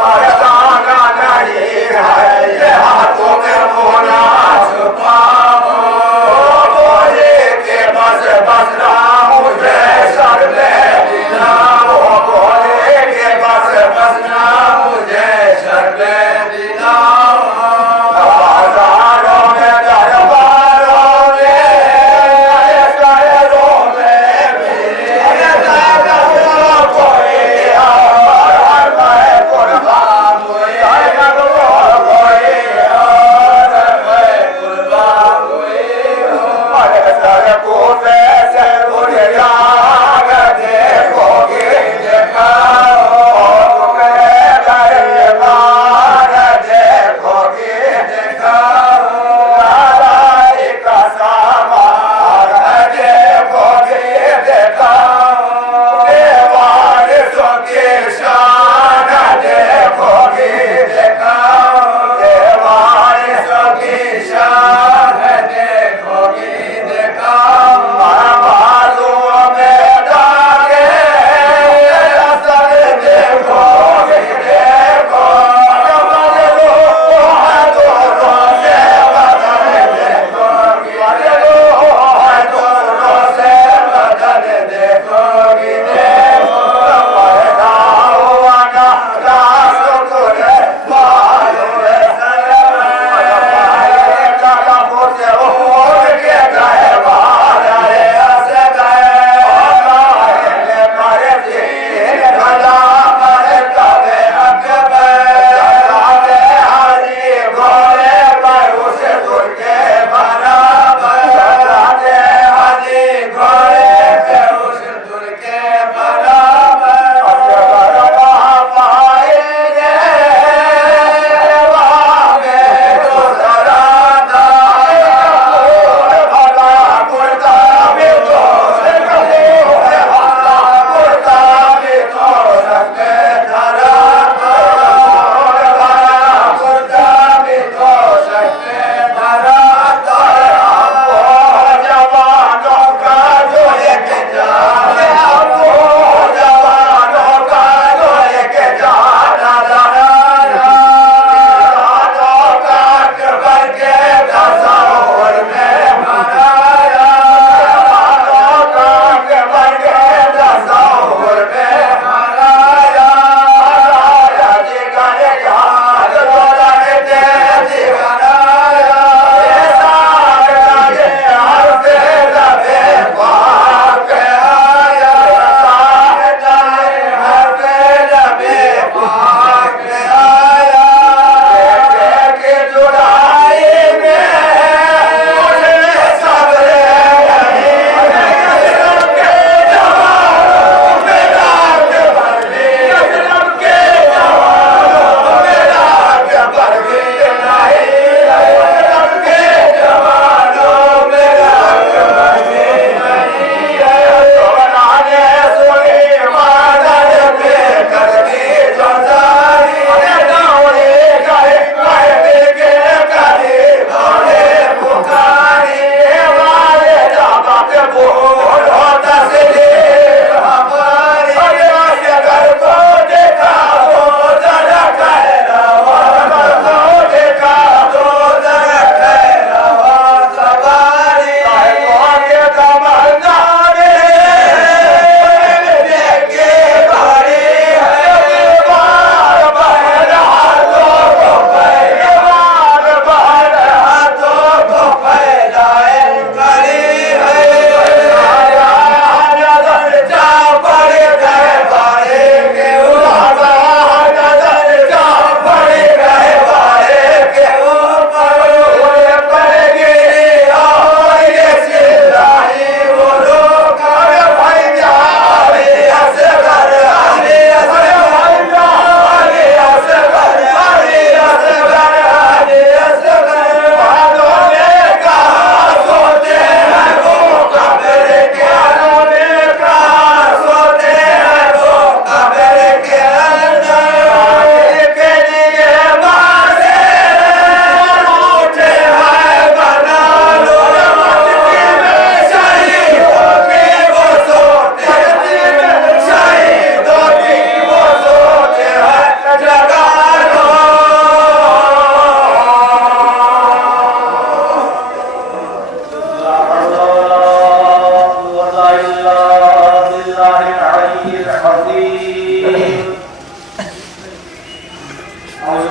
Hare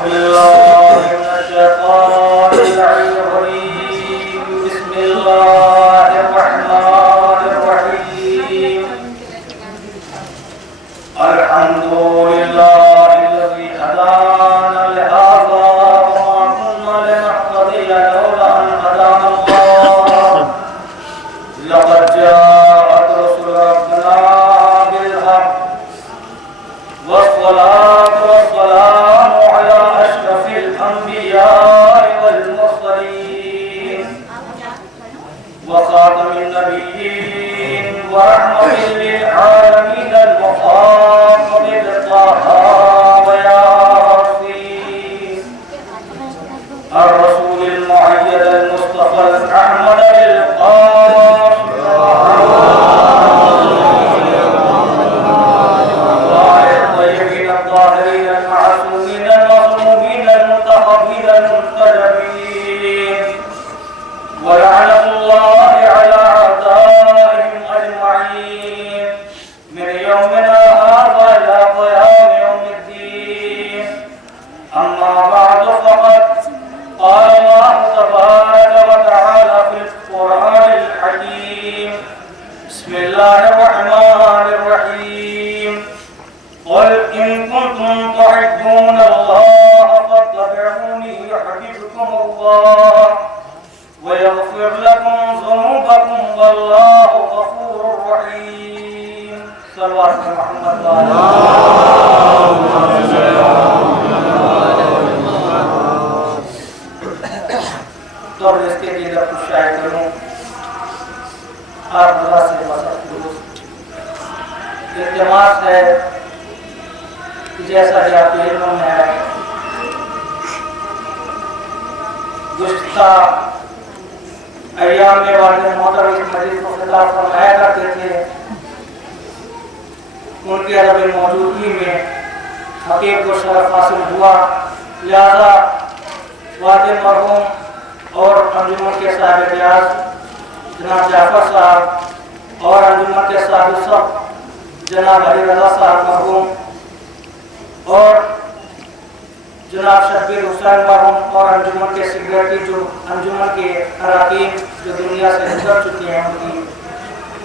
بالله من الشيطان الرجيم. بسم الله الرحمن الرحيم. الحمد لله الذي هدانا لهذا وما كنا لنهتدي لولا أن هدانا الله. لقد جاءت رسل ربنا بالحق والصلاة والسلام على أشرف الأنبياء والمرسلين وخاتم النبيين ورحمة للعالمين المخاطب بالطه وياسين الرسول المؤيد المصطفى الأحمد بالقاسم الطيبين الطاهرين المعصومين المظلومين المنتخبين المنتجبين ولعنة الله على أعدائهم أجمعين من يومنا هذا إلى قيام يوم الدين. أما بعد فقد قال الله تبارك وتعالى في القرآن الحكيم. بسم الله الرحمن الرحيم. قل إن كنتم تحبون الله فاتبعوني يحببكم الله ويغفر لكم ذنوبكم والله غفور رحيم. صلوا على محمد تو اس کے لیے جب کچھ شائع کروں آپ اللہ سے وسط درست التماس ہے جیسا کہ آپ کے علم میں ہے گزشتہ ایام میں والد محترم اس مجلس کو خطاب فرمایا کرتے تھے. ان کی ادب موجودگی میں حقیق کو شرف حاصل ہوا، لہذا والد مرحوم اور انجمن کے صاحب ریاض جناب جعفر صاحب اور انجمن کے صاحب سب جناب علی رضا صاحب مرحوم اور جناب شبیر حسین مرحوم اور انجمن کے سیکریٹری جو انجمن کے اراکین جو دنیا سے گزر چکی ہیں ان کی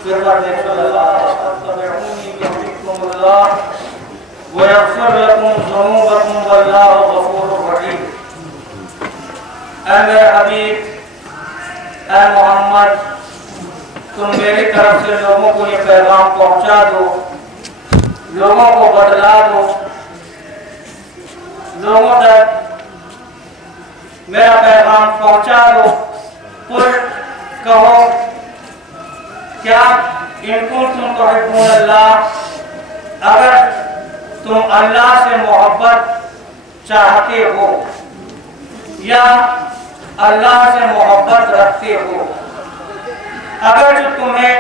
خدمت میں وَيَغْفِرْ لَكُمْ ذُنُوبَكُمْ وَاللَّهُ غَفُورٌ رَحِيمٌ. اے میرے حبیب، اے محمد، تم میری طرف سے لوگوں کو یہ پیغام پہنچا دو، لوگوں کو بتلا دو، لوگوں تک میرا پیغام پہنچا دو. قل کہو کیا ان کنتم تحبون اللہ، اگر تم اللہ سے محبت چاہتے ہو یا اللہ سے محبت رکھتے ہو، اگر جو تمہیں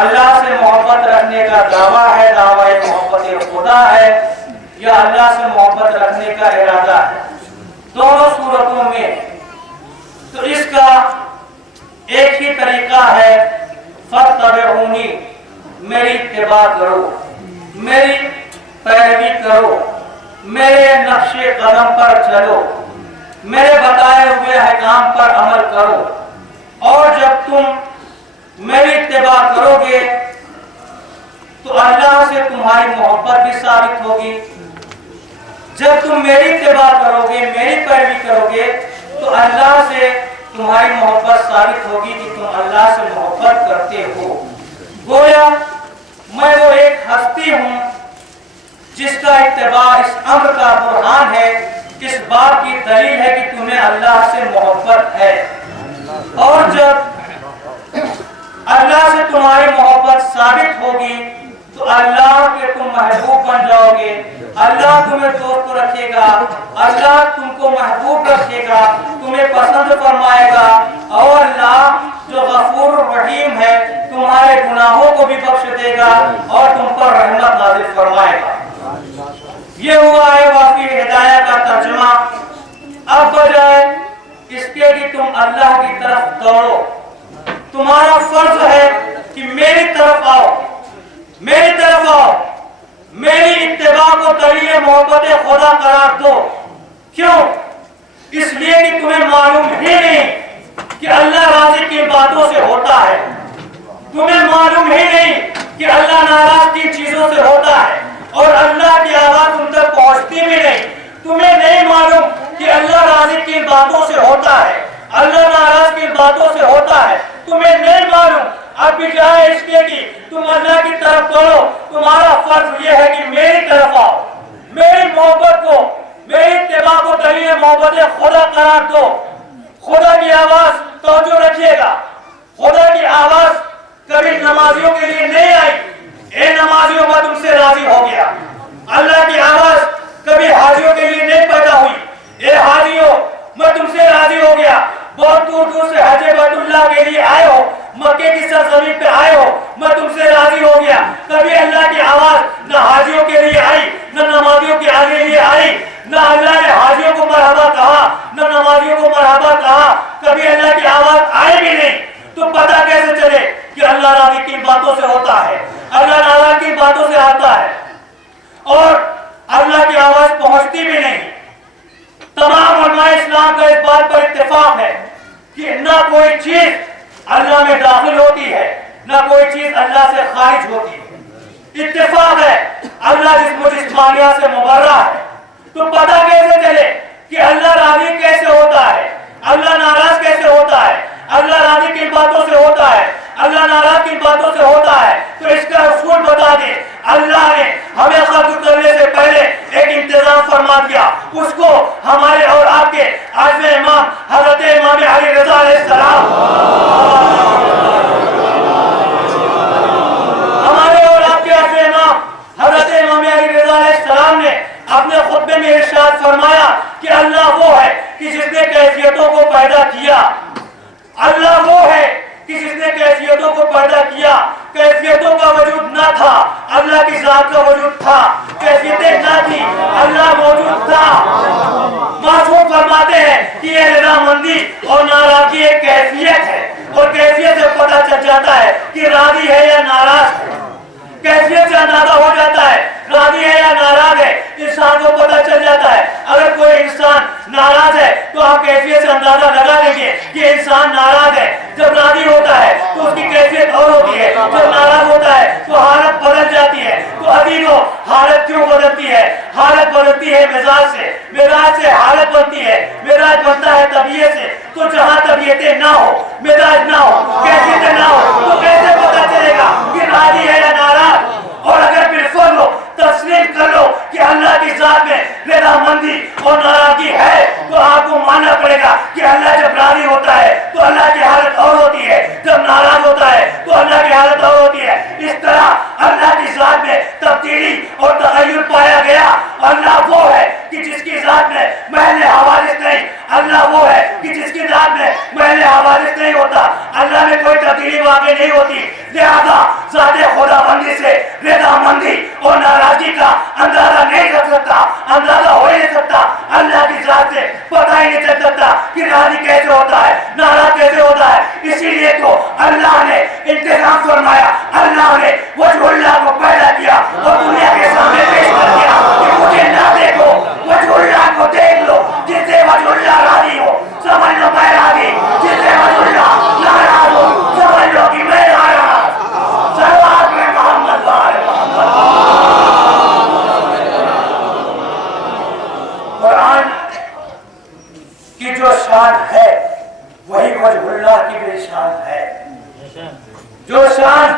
اللہ سے محبت رکھنے کا دعویٰ ہے، دعویٰ محبت خدا ہے یا اللہ سے محبت رکھنے کا ارادہ ہے، دونوں صورتوں میں تو اس کا ایک ہی طریقہ ہے، فاتبعونی، میری اتباع کرو، میری پیروی کرو، میرے نقش قدم پر چلو، میرے بتائے ہوئے احکام پر عمل کرو. اور جب تم میری اتباع کرو گے تو اللہ سے تمہاری محبت بھی ثابت ہوگی. جب تم میری اتباع کرو گے، میری پیروی کرو گے تو اللہ سے تمہاری محبت ثابت ہوگی کہ تم اللہ سے محبت کرتے ہو. گویا میں وہ ایک ہستی ہوں جس کا اتباع اس امر کا برہان ہے، اس بات کی دلیل ہے کہ تمہیں اللہ سے محبت ہے. اور جب اللہ سے تمہاری محبت ثابت ہوگی تو اللہ کے تم محبوب بن جاؤ گے، اللہ تمہیں دوست رکھے گا، اللہ تم کو محبوب رکھے گا، تمہیں پسند فرمائے گا، اور اللہ جو غفور رحیم ہے تمہارے گناہوں کو بھی بخش دے گا اور تم پر رحمت نازل فرمائے گا. یہ ہوا ہے واقعی ہدایت کا ترجمہ. اب بجائے اس کے کہ تم اللہ کی طرف دوڑو، تمہارا فرض ہے کہ میری طرف آؤ، میری طرف آؤ، میری اتباع کو دلیل محبت خدا قرار دو. کیوں؟ اس لیے کہ تمہیں معلوم ہی نہیں کہ اللہ راضی کن باتوں سے ہوتا ہے، تمہیں معلوم ہی نہیں کہ اللہ ناراض کن چیزوں سے ہوتا ہے، اور اللہ کی آواز تم تک پہنچتی بھی نہیں۔ تمہیں نہیں معلوم کہ اللہ راضی کن باتوں سے ہوتا ہے، اللہ ناراض کن باتوں سے ہوتا ہے، تمہیں نہیں معلوم۔ اب بجائے اس کے کہ تم اللہ کی طرف بڑھو، تمہارا فرض یہ ہے کہ میری طرف آؤ، میری محبت کو، میری اتباع کو دلیل محبت خدا قرار دو۔ خدا کی آواز توجہ رکھیے گا، خدا کی آواز کبھی نمازیوں کے لیے نہیں آئی، اے نمازیوں میں تم سے راضی ہو گیا۔ اللہ کی آواز کبھی حاجیوں کے لیے نہیں پیدا ہوئی، اے حاجیوں میں تم سے راضی ہو گیا۔ بہت دور دور سے حج بیت اللہ کے لیے آئے ہو، مکے کی سرزمین پہ آئے ہو، میں تم سے راضی ہو گیا۔ کبھی اللہ کی آواز نہ حاجیوں کے لیے آئی، نہ نمازیوں کے آگے لیے آئی، نہ اللہ نے حاجیوں کو مرحبا کہا، نہ نمازیوں کو مرحبا کہا، کبھی اللہ کی آواز آئی بھی نہیں۔ تو پتہ کیسے چلے کہ اللہ راضی کن باتوں سے ہوتا ہے، اللہ ناراض کن باتوں سے آتا ہے؟ اور اللہ کی آواز پہنچتی بھی نہیں۔ تمام علماء اسلام کا اس بات پر اتفاق ہے کہ نہ کوئی چیز اللہ میں داخل ہوتی ہے، نہ کوئی چیز اللہ سے خارج ہوتی ہے۔ اتفاق ہے اللہ جسم و جسمانیہ سے مبرہ ہے۔ تو پتہ کیسے چلے کہ اللہ راضی کیسے ہوتا ہے، اللہ ناراض کیسے ہوتا ہے، اللہ راضی کن باتوں سے ہوتا ہے، اللہ ناراض کن باتوں سے ہوتا ہے؟ تو اس کا اصول بتا دیں۔ اللہ نے ہمیں خلق کرنے سے پہلے ایک انتظام فرما دیا، اس کو ہمارے اور آپ کے عظم امام حضرت امام علی رضا علیہ السلام، ہمارے اور آپ کے عظم امام حضرت امام علی رضا علیہ السلام نے اپنے خطبے میں ارشاد فرمایا کہ اللہ وہ ہے کہ جس نے کیفیتوں کو پیدا کیا، اللہ وہ ہے کہ جس نے کیفیتوں کو پیدا کیا۔ کیفیتوں کا وجود نہ تھا، اللہ کی ذات کا وجود تھا، کیفیتیں نہ تھی، اللہ موجود تھا۔ معصوم فرماتے ہیں کہ یہ رضامندی اور ناراضگی ایک کیفیت ہے، اور کیفیت سے پتہ چل جاتا ہے کہ راضی ہے یا ناراض ہے۔ کیفیت سے اندازہ ہو جاتا ہے راضی ہے یا ناراض ہے، انسان کو پتہ چل جاتا ہے۔ اگر کوئی انسان ناراض ہے تو آپ کیفیت سے اندازہ لگا لیں گے کہ انسان ناراض ہے۔ جب راضی ہوتا ہے تو اس کی کیفیت اور ہوتی ہے، جب ناراض ہوتا ہے تو حالت بدل جاتی ہے۔ تو عزیزو، حالت کیوں بدلتی ہے؟ حالت بدلتی ہے مزاج سے، مزاج سے حالت بنتی ہے، مزاج بنتا ہے طبیعت سے۔ تو جہاں طبیعتیں نہ ہو، مزاج نہ ہو، کیفیتیں نہ ہو، تو کیسے پتہ چلے گا کہ راضی ہے یا ناراض؟ اور اگر بالفعل لو تسلیم کر لو کہ اللہ کی ذات میں رضامندی اور ناراضگی ہے، تو آپ کو ماننا پڑے گا کہ اللہ جب راضی ہوتا ہے تو اللہ کی حالت اور ہوتی ہے، جب ناراض ہوتا ہے تو اللہ کی حالت اور ہوتی ہے۔ اس طرح اللہ کی ذات میں تبدیلی اور تغیر پایا گیا۔ اللہ وہ ہے کہ جس کی ذات میں محل حوادث نہیں، اللہ وہ ہے کہ جس کی ذات میں محل حوادث نہیں ہوتا، اللہ میں کوئی تبدیلی واقع نہیں ہوتی۔ لہذا ذات خدا بندی سے رضامندی اور ناراضگی کا اندازہ نہیں رکھ سکتا، اندازہ ہو ہی نہیں سکتا۔ اللہ کی ذات سے پتہ ہی نہیں چل سکتا کہ راضی کیسے ہوتا ہے، ناراض کیسے ہوتا ہے۔ اسی لیے تو اللہ نے انتظام فرمایا، اللہ نے وجہ اللہ کو پیدا کیا اور دنیا کے سامنے پیش کر دیا کہ مجھے نہ دیکھو، وجہ اللہ کو دیکھ لو۔ جس سے وجہ اللہ راضی ہو سمجھ لو میں راضی، جس سے وجہ اللہ ناراض ہو سمجھ لو کہ میں ناراض۔ صلوات میں محمد وآل محمد۔ قرآن کی جو شان ہے وہی وجہ اللہ کی بھی شان ہے۔ جو شان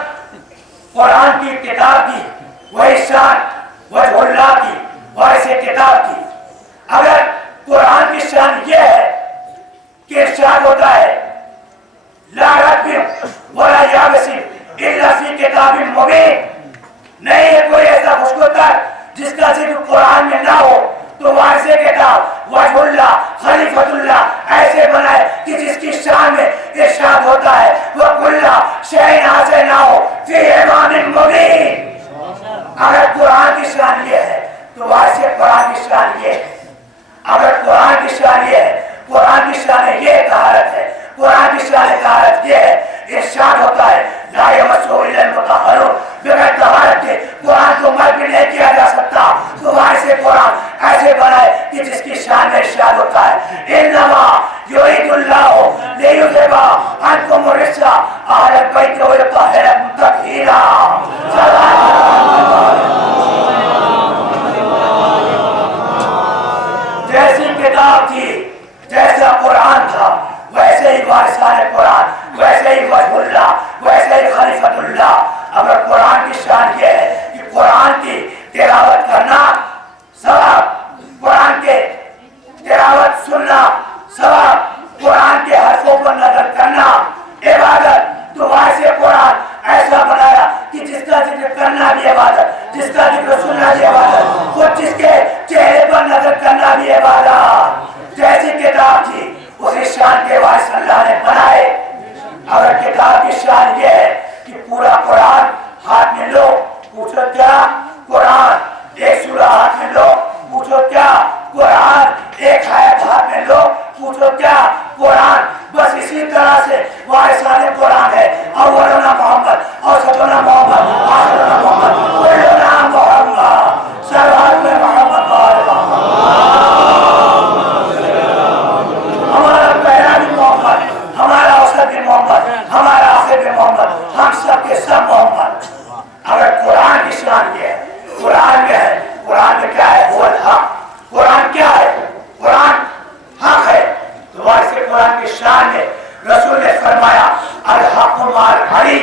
قرآن کی کتاب کی وہی شان وجہ اللہ کی اور ایسے کتاب کی۔ اگر قرآن کی شان یہ ہے کہ ارشاد ہوتا ہے لا ریب ولا یابس الا فی کتاب مبین، نہیں ہے کوئی ایسا خوشگوار جس کا ذکر قرآن میں نہ ہو، تو واضح کتاب وجہ اللہ خلیفۃ اللہ ایسے بنائے کہ جس کی شان میں ارشاد ہوتا ہے وَكُلَّ شَيْءٍ أَحْصَيْنَاهُ فِي إِمَامٍ مُبِينٍ۔ اگر قرآن کی شان یہ ہے تو واضح قرآن کی شان یہ ہے۔ اگر قرآن کی شان یہ ہے، قرآن کی شان یہ طہارت ہے، قرآن کی شان طہارت یہ ہے، ارشاد ہوتا ہے لا یمسہ الا المطہرون، بغیر طہارت کے قرآن کو مر بھی نہیں کیا جا سکتا۔ تو ایسے قرآن ایسے بنائے کہ جس کی شان میں ارشاد ہوتا ہے انما یرید اللہ لیذھب عنکم الرجس اہل البیت ویطہرکم تطہیرا. جیسی کتاب تھی جیسا قرآن تھا ویسے ہی وارثان قرآن, ویسے ہی وجہ اللہ, ویسے ہی خلیفۃ اللہ. اگر قرآن کی شان یہ ہے کہ قرآن کی تلاوت کرنا ثواب, قرآن کے تلاوت سننا ثواب, قرآن کے حرفوں پر نظر کرنا عبادت, تو ویسے قرآن ایسا بنایا کہ جس کا ذکر کرنا بھی عبادت, جس کا ذکر سننا بھی عبادت, اور جس کے چہرے پر نظر کرنا بھی عبادت. جیسی کتاب تھی اسی شان کے وارث اللہ نے بنائے. اگر کتاب کی شان یہ ہے کہ پورا قرآن ہاتھ میں لو, پوچھو کیا قرآن, ایک سورہ ہاتھ میں لو, پوچھو کیا قرآن, ایک آیت ہاتھ میں لو, پوچھو کیا قرآن. بس اسی طرح سے وارثان قرآن ہے. اولنا محمد, اوسطنا محمد, آخرنا محمد, کلنا محمد, سرحد میں محمد ہمارا پہلا بھی محمد, ہمارا اوسط بھی محمد, ہمارا آخر بھی محمد, ہم سب کے سب محمد. اگر قرآن کی شان یہ ہے, قرآن میں ہے, قرآن میں کیا ہے, وہ الحق. قرآن کیا ہے, قرآن حق ہے. تو ویسے قرآن کی شان ہے. رسول نے فرمایا الحق مع علی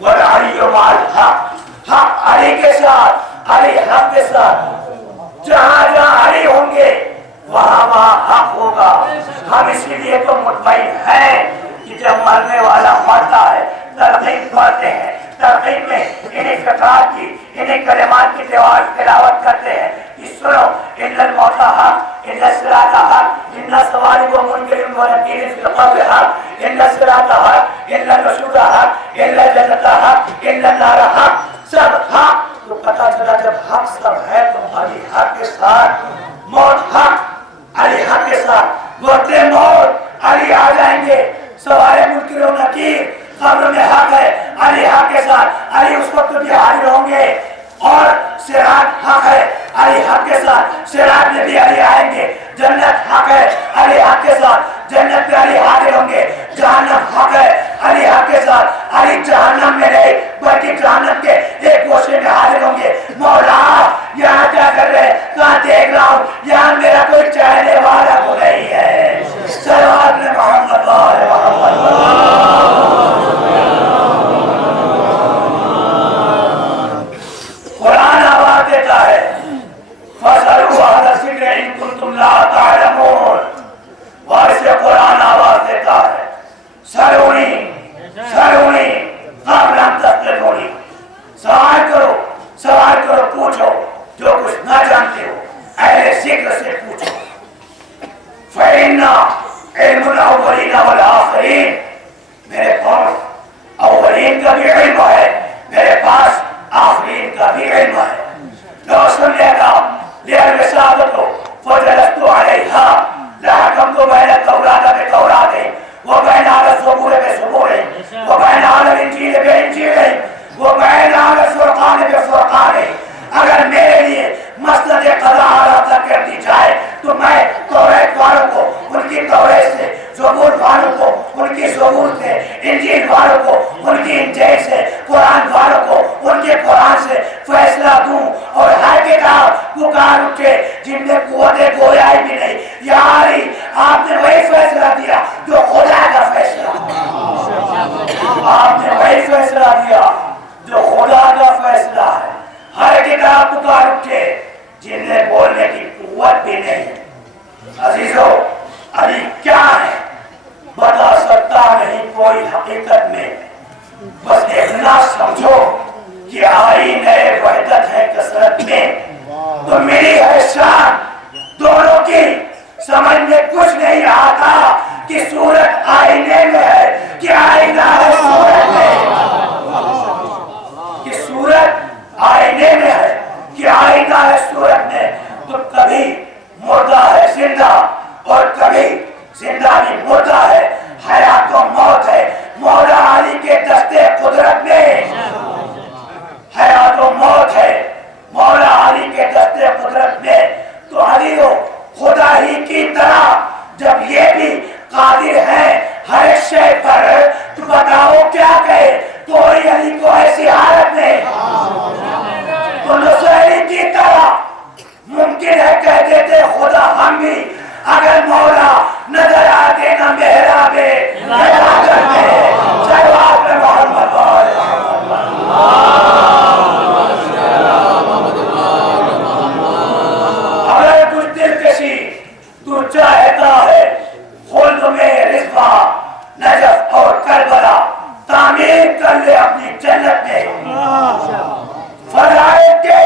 والعلی مع الحق. حق علی کے ساتھ, علی حق کے ساتھ. جہاں جہاں علی ہوں گے وہاں وہاں حق ہوگا. ہم اسی لیے تو مطمئن ہیں کہ جب مرنے والا مرتا ہے ترغیب پڑھتے ہیں, ترغیب میں انہیں فقرات کی, انہیں کلمات کی تلاوت کرتے ہیں کہ سنو ان الموت حق, ان الصراط حق, ان الصوارب ومنکر ونکیر فی القبر حق, ان الصراط حق, ان النشور حق, ان الجنت حق, ان النار حق. سب حق. تو پتا چلا جب حق سب ہے تو علی حق کے ساتھ, موت حق علی حق کے ساتھ, وقت موت علی آ جائیں گے. سوائے منکر و نکیر قبر میں حق ہے علی حق کے ساتھ, علی اس وقت بھی حاضر ہوں گے. اور صراط حق ہے علی حق کے ساتھ, صراط میں بھی علی آئیں گے. جنت حق ہے علی حق کے ساتھ, جنت میں علی حاضر ہوں گے. جہنم حق ہے علی حق کے ساتھ, علی جہنم میں نہیں بلکہ جہنم کے ایک گوشے میں حاضر ہوں گے. مولا یہاں کیا کر رہے, کہاں دیکھ رہا ہوں, یہاں میرا کوئی چاہنے والا کو نہیں ہے. صلوات میں محمد وآل محمد. قرآن آواز دیتا ہے فَاسْأَلُوا أَهْلَ الذِّكْرِ إِن كُنتُمْ لَا تَعْلَمُونَ. وارث قرآن آواز دیتا ہے سرونی قبل ان تسألونی. سوال کرو پوچھو, جو کچھ نہ جانتے ہو اہل ذکر سے پوچھو. فَإِنَّ عِلْمُ الْأَوَّلِينَ وَالْآخِرِينَ. میرے پاس اولین کا بھی علم ہے, میرے پاس آخرین کا بھی علم ہے. لو سمعت للرسالة فجلست عليها لحكمت بين التوراة بتوراة وبين على الزبور بزبور وبين على الانجيل بانجيل وبين على الفرقان بفرقان. اگر میرے لیے مسند قضا عطا کر دی جائے تو میں توریت والوں کو ان کی توریت سے, زبور والوں کو ان کی زبور سے, انجیل والوں کو ان کی انجیل سے, قرآن والوں کو ان کے قرآن سے فیصلہ دوں. اور ہر کتاب پکار اٹھے جن میں قوت گویائی بھی نہیں, یا علی آپ نے وہی فیصلہ دیا جو خدا کا فیصلہ, آپ نے وہی فیصلہ دیا جو خدا کا فیصلہ ہے. ہر کتاب پکار اٹھے جن میں بولنے کی قوت بھی نہیں. عزیزو علی کیا ہے بتا سکتا نہیں کوئی حقیقت میں, بس اتنا سمجھو کہ آئین وحدت ہے کثرت میں. تو میری ہے شان دونوں کی, سمجھ میں کچھ نہیں آتا کہ صورت آئینے میں ہے کہ آئینہ ہے صورت میں, کہ صورت آئینے میں ہے کہ آئینہ ہے صورت میں. تو کبھی مردہ ہے زندہ اور کبھی زندہ بھی مردہ ہے. حیات و موت ہے مولا علی کے دستے قدرت میں, حیات و موت ہے مولا علی کے دستے قدرت میں. تو علی خدا ہم بھی اگر مولا نظر آتے نہ محرابے عبادت میں جواب میں محمد اگر کچھ دلکشی تو چاہتا ہے خلد میں رضوا نجف اور کربلا تعمیر کر لے اپنی جنت میں فضائل کے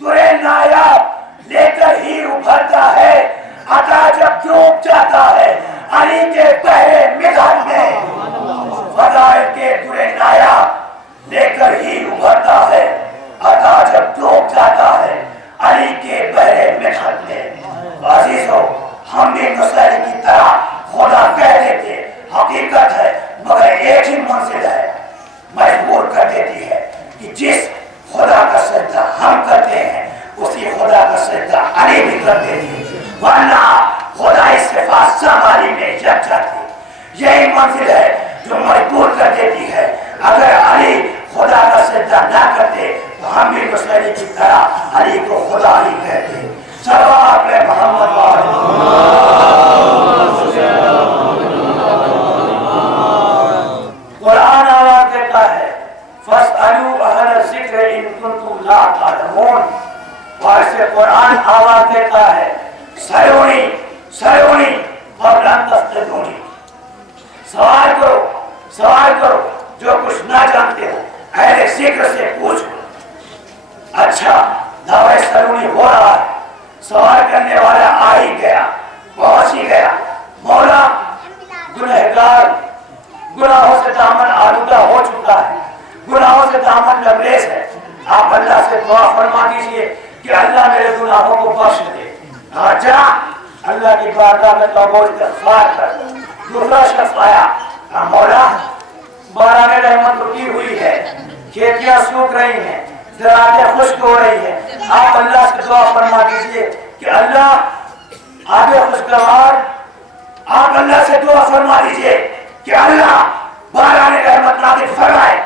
درے نایاب لے کر ہی ابھرتا ہے عطا جب ڈوب جاتا ہے علی کے بحر مدحت میں فضائل کے درے نایاب لے کر ہی ابھرتا ہے عطا جب ڈوب جاتا ہے علی کے بحر مدحت میں عزیزو ہم بھی نصیری کی طرح خدا کہہ دیتے حقیقت ہے مگر ایک ہی منزل ہے مجبور کر دیتی ہے کہ جس خدا کا سجدہ ہم کرتے ہیں اسی خدا کا سجدہ علی بھی کرتے تھے ورنہ خدائی صفات سب علی میں جگ جاتی یہی منزل ہے جو مجبور کر دیتی ہے اگر علی خدا کا سجدہ نہ کرتے تو ہم بھی نصیری کی طرح علی کو خدا ہی کہتے سلوات میں محمد قرآن آواز دیتا ہے فَاسْأَلُوا أَهْلَ الذِّكْرِ إِن كُنتُمْ لَا تَعْلَمُونَ اور سے قرآن آواز دیتا ہے سیونی اور لن تفتدونی سوال کرو جو کچھ نہ جانتے ہو اہل ذکر سے پوچھو اچھا دعوی سیونی ہو رہا ہے سوال کرنے والا آ ہی گیا پہنچ ہی گیا مولا گنہگار گناہوں سے دامن آلودہ ہو چکا ہے گناہوں سے دامن لبریز ہے آپ اللہ سے دعا فرما دیجئے کہ اللہ میرے گناہوں کو بخش دے جا اللہ کی بارگاہ میں توبہ و استغفار کر دوسرا شخص آیا مولا باران رحمت رکی ہوئی ہے کھیتیاں سوکھ رہی ہیں زراعتیں خشک ہو رہی ہیں آپ اللہ سے دعا فرما دیجئے کہ اللہ آب خوشگوار آپ اللہ سے دعا فرما دیجئے کہ اللہ باران رحمت نازل فرمائے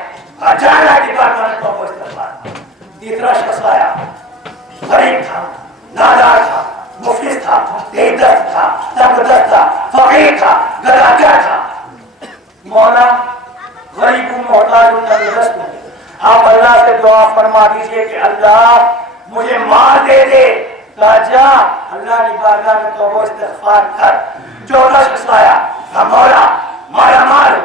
اللہ کی بارگاہ میں توبہ و استغفار تیسرا شخص آیا غریب تھا نادار تھا مفلس تھا تیز دست تھا زبردست تھا فقیر تھا گداگر تھا مولا غریب ہوں محتاج ہوں تندرست ہوں آپ اللہ سے دعا فرما دیجئے کہ اللہ مجھے مال دے دے کہا جا اللہ کی بارگاہ میں توبہ و استغفار کر چوتھا شخص آیا مولا مالا مال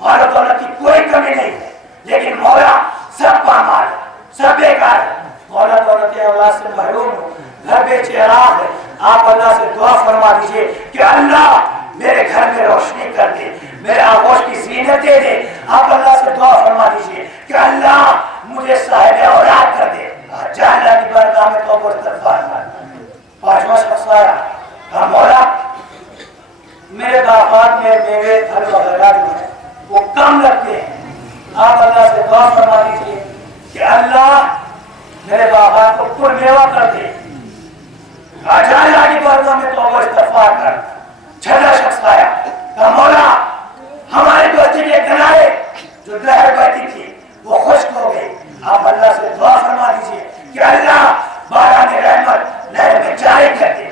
مال و دولت کی کوئی کمی نہیں ہے لیکن مولا سب پامال ہے سب بیکار ہے مولا دولت اولاد سے محروم ہوں گھر بے چراغ ہے آپ اللہ سے دعا فرما دیجئے کہ اللہ میرے گھر میں روشنی کر دے میرے آغوش کی زینت دے دے آپ اللہ سے دعا فرما دیجئے کہ اللہ مجھے صاحب اولاد کر دے جا اللہ کی بارگاہ میں توبہ و استغفار کر پانچواں شخص آیا کہا مولا میرے باغات میں میوے پھل وغیرہ جو ہیں وہ کم لگتے ہیں آپ اللہ سے دعا فرما دیجئے کہ اللہ میرے باغات کو پر میوہ کر دے جا اللہ کی بارگاہ میں توبہ و استغفار کر چھٹا شخص آیا کہا مولا ہمارے بستی کے کنارے جو نہر بہتی تھی وہ خشک ہو گئی آپ اللہ سے دعا فرما دیجئے کہ اللہ باران رحمت نہر میں جاری کر دے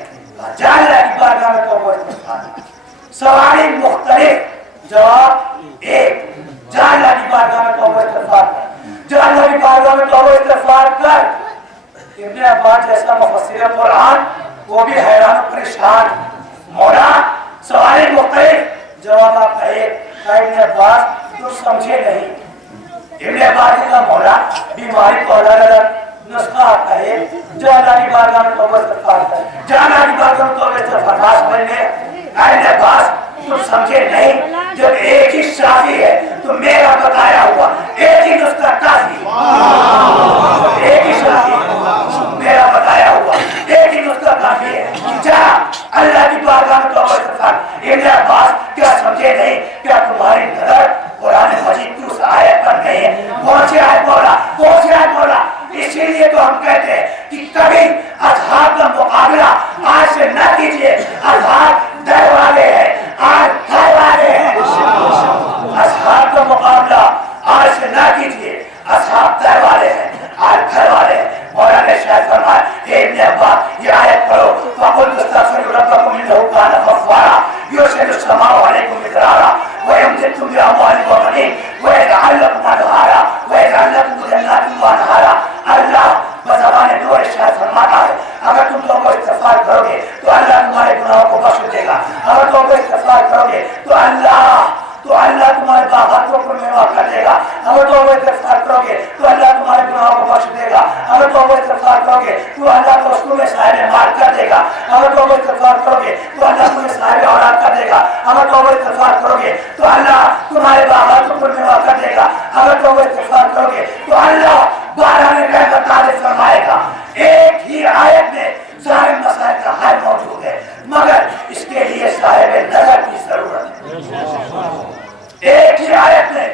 جا اللہ کی بارگاہ میں توبہ و استغفار سواری مختلف جواب ایک جا اللہ کی بارگاہ میں توبہ و استغفار کر جا اللہ کی بارگاہ میں توبہ و استغفار کر ابن عباس جیسا مفسر قرآن وہ بھی حیران و پریشان مولا سوال مختلف جواب آپ کا ایک ابن عباس تو سمجھے نہیں ابن عباس کا مولا بیماری کو الگ الگ نسخہ آتا ہے جو اللہ کی بارگاہ میں توبہ استغفار ہے جو اللہ کی بارگاہ میں توبہ استغفار خاص بننے ابن عباس تو سمجھے نہیں جب ایک ہی شافی ہے تو میرا بتایا ہوا ایک ہی نسخہ کافی ایک ہی شافی میرا بتایا ہوا ایک ہی نسخہ کافی ہے جا اللہ کی بارگاہ میں توبہ استغفار ابن عباس کیا سمجھے نہیں کیا تمہاری نظر قرآن مجید کی اس آیت پر نہیں ہے پہنچے آئے مولا اسی لیے تو ہم کہتے ہیں کہ کبھی اصحاب کا مقابلہ آج سے نہ کیجئے اصحاب در والے ہیں آج گھر والے ہیں اصحاب کا مقابلہ آج سے نہ کیجئے اصحاب در والے ہیں آج گھر والے ہیں مولا نے شاید فرمایا ابن عباس یہ آیت پڑھو गुनाहों को बख्श देगा। अगर तौबा इस्तिग़फ़ार करोगे तो अल्लाह तुम्हारे बागातों को मेवा कर देगा। अगर तौबा इस्तिग़फ़ार करोगे तो अल्लाह तुम्हारे गुनाहों को बख्श देगा। अगर तौबा इस्तिग़फ़ार करोगे तो अल्लाह को तुम्हें साहिब माल कर देगा। अगर तौबा इस्तिग़फ़ार करोगे तो अल्लाह तुम्हें साहिब औलाद कर देगा। अगर तौबा इस्तिग़फ़ार करोगे तो अल्लाह तुम्हारे बागातों को मेवा कर देगा। अगर तौबा इस्तिग़फ़ार करोगे तो अल्लाह बारहवीं रहमत नाज़िल फरमाएगा। एक ही आयत में सारे मसाइल का हल मौजूद है, मगर इसके लिए साहिब नज़र की जरूरत है। एक ही आयत में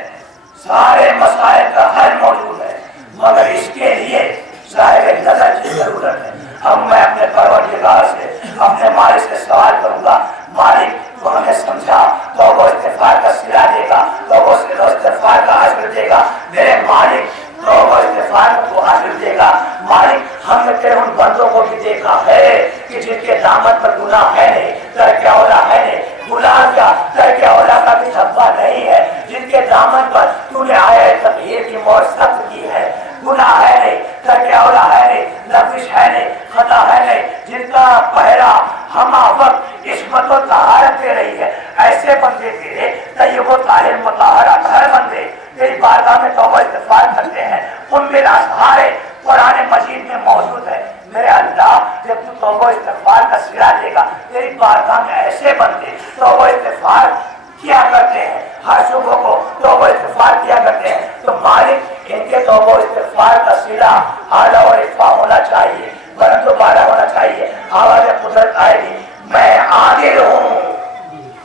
सारे मसाइल का हल मौजूद है, मगर इसके लिए साहिब नज़र की जरूरत है। अब मैं अपने परवरदिगार से, अपने मालिक से सवाल करूंगा, मालिक तो हमें समझा, तो वो इस्तिग़फ़ार का सिला देगा, तो वो इस्तिग़फ़ार का अज्र देगा। मेरे मालिक तो वो इस्तिग़फ़ार को अज्र देगा। मालिक हमने तेरे उन बंदों को भी देखा है कि जिनके दामन पर गुनाह है नहीं, तर्क औला है नहीं, गुनाह का तर्क औला का भी धब्बा नहीं है, जिनके दामन पर तूने आयत तकहीर की मोहर सख्त की है, गुनाह है नहीं, तर्क औला है नहीं, लफ़्ज़ है नहीं, खता है नहीं, जिनका पहरा हमा वक्त इस्मत और तहारत दे रही है, ऐसे बंदे तेरे तय्यब और ताहिर मुतहहर अतहर बंदे तेरी बारगाह में तौबा इस्तिग़फ़ार करते हैं। उनमें असहारे कुरान मजीद में मौजूद है। मेरे अल्लाह, जब तू तौबा इस्तिग़फ़ार का सिला देगा, तेरी बारगाह में ऐसे बंदे तौबा इस्तिग़फ़ार किया करते हैं, हर सुबह को तौबा इस्तिग़फ़ार किया करते हैं, तो मालिक इनके तौबा इस्तिग़फ़ार का सिला आला और इफ़ा होना चाहिए, बुलंद व बाला होना चाहिए। आवाज़ कुदरत आएगी, मैं आदिल हूँ,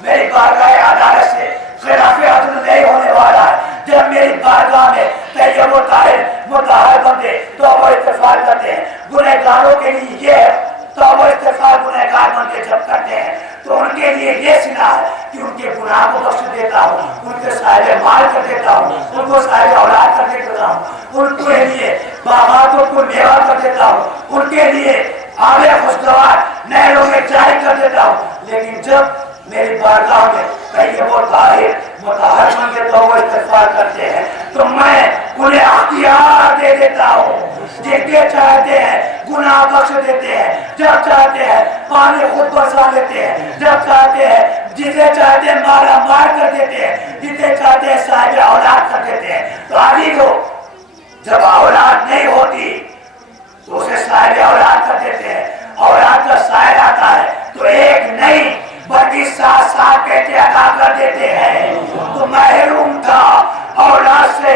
मेरी बारगाह अदालत से खिलाफ़े अदल नहीं होने वाला है। जब मेरी बारगाह में तय्यब व ताहिर मुतहहर बंदे तौबा इस्तिग़फ़ार करते हैं, गुनहगारों के लिए ये है, तौबा इस्तिग़फ़ार गुनहगार बंदे जब करते हैं तो उनके लिए ये सिला है कि उनके गुनाह को बख्श देता हूँ, उनके साहिब माल कर देता हूँ, उनको साहिब औलाद कर देता हूँ, उनके लिए बागातों को मेवा कर देता हूँ, उनके लिए आगे खुशगवार नहरों में जारी कर देता हूँ। लेकिन जब मेरी बारगाह में तय्यब और ताहिर मुतहहर बंदे तौबा इस्तिग़फ़ार करते हैं तो मैं उन्हें अख्तियार दे देता हूँ। जिनके चाहते हैं गुनाह बख्श देते हैं, जब चाहते हैं पानी खुद बरसा देते हैं, जब चाहते हैं जिसे चाहते हैं मारा मार कर देते हैं, जिसे चाहते हैं साहिब औलाद कर देते हैं। तो आदि को जब औलाद नहीं होती तो उसे साहिब औलाद कर देते हैं। औलाद का साहिब आता है तो एक नहीं बल्कि 7 बेटे अदा कर देते हैं। तो महरूम था औलाद से,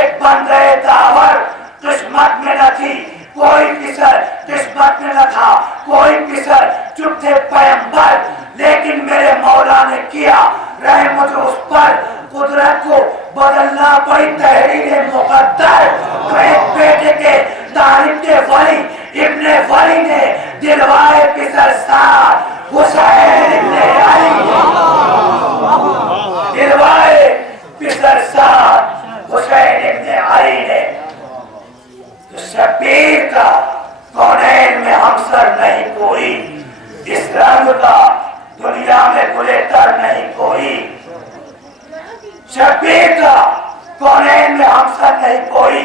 एक बंदे दावर किस्मत में न थी, कोई किसर किस्मत में न था, कोई किसर, चुप थे पैगंबर, लेकिन मेरे मौला ने किया रहमत उस पर, कुदरत को बदलना पड़ी तहरीर मुक़द्दर। तो एक बेटे के तारीफ के वली इब्ने वली ने दिलवाए किसर साथ हुसैन इब्ने अली, दिलवाए किसर साथ हुसैन इब्ने अली ने। शबीर का कौनैन में हमसर नहीं कोई, इस रंग का दुनिया में गुलेतर नहीं कोई। शबीर का कौनैन में हमसर नहीं कोई,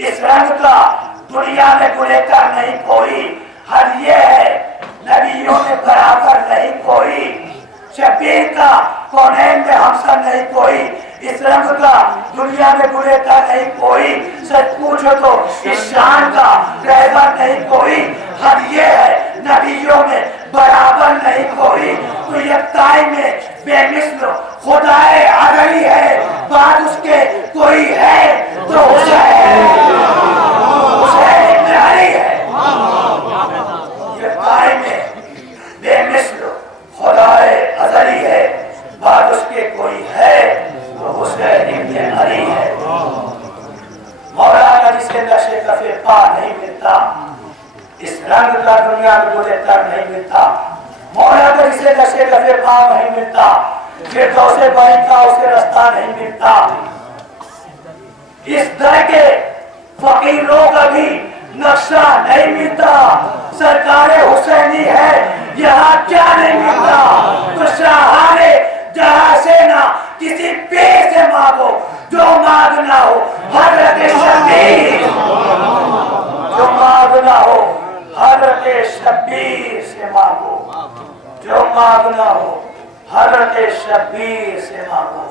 इस रंग का दुनिया में गुलेतर नहीं कोई। हर ये है नबियों में बराबर नहीं कोई। शबीर का कौनैन में हमसर नहीं कोई, इस रंग का दुनिया में गुलेतर नहीं कोई। सच पूछो तो इस शान का रहबर नहीं कोई। हर ये है नबियों में बराबर नहीं कोई। तो यकताई में बेमिसल खुदाए अज़ली है, बात उसके कोई है तो हुसैन इब्ने अली है। यकताई में बेमिसल खुदाए अज़ली है, बात उसके कोई है तो हुसैन इब्ने अली है। मौला का जिसे नशे कफे पा नहीं मिलता, इस रंग का दुनिया में गुलेतर नहीं मिलता। मौला का जिसे नशे कफे पा नहीं मिलता, फिर तो उसे बड़ी का उसे रास्ता नहीं मिलता। इस दर के फकीरों का भी नक्शा नहीं मिलता। सरकारे हुसैनी है यहाँ क्या नहीं मिलता। तो शाहारे जहाँ से ना किसी पीर से मांगो, जो मांगना हो हज़रत शबीर, जो मांगना हो हज़रत शबीर से मांगो। जो मांगना हो हजरत शब्बीर से मांगो।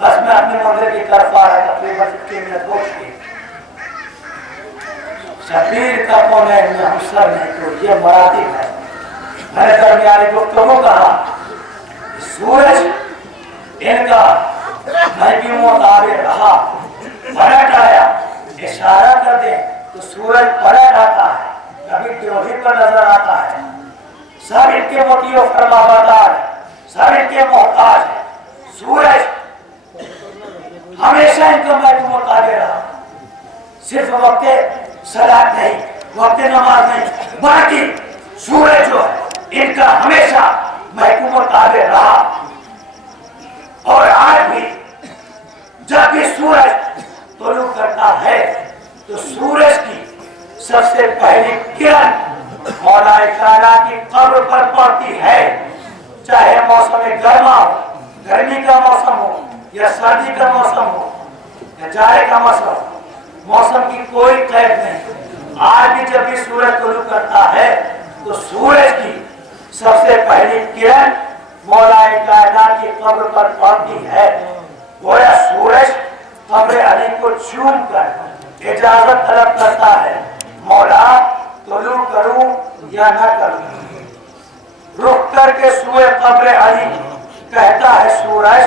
बस मैं अपने मंदिर की तरफ आ रहा था, तकरीबन 15 मिनट हो चुके। शब्बीर का कौन है मैं हम सब नहीं, तो ये मराठी है। मैंने दरमियानी गुफ्तगू कहा सूरज इनका महकी मोताबे रहा, पलट आया, इशारा कर दे तो सूरज पलट आता है, कभी द्रोही पर नजर आता है। सब इनके मोतियों फरमाबरदार है, सब इनके मोहताज है। सूरज हमेशा इनका महकी मोताबे रहा, सिर्फ वक्त सलात नहीं, वक्त नमाज नहीं, बाकी सूरज जो है इनका हमेशा महकी मोताबे रहा। और आज भी जब भी सूरज तुलू करता है तो सूरज की सबसे पहली किरण मौला ताला की कब्र पर पड़ती है। चाहे मौसम गर्मा हो, गर्मी का मौसम हो या सर्दी का मौसम हो या जाड़े का मौसम हो, मौसम की कोई कैद नहीं। आज भी जब भी सूरज तुलू करता है तो सूरज की सबसे पहली किरण मौला कायनात की कब्र पर पड़ती है। गोया सूरज कब्र अली को चूम कर इजाजत तलब करता है, मौला तुलू करूं या न करूं। रुक करके सूए कब्र अली कहता है सूरज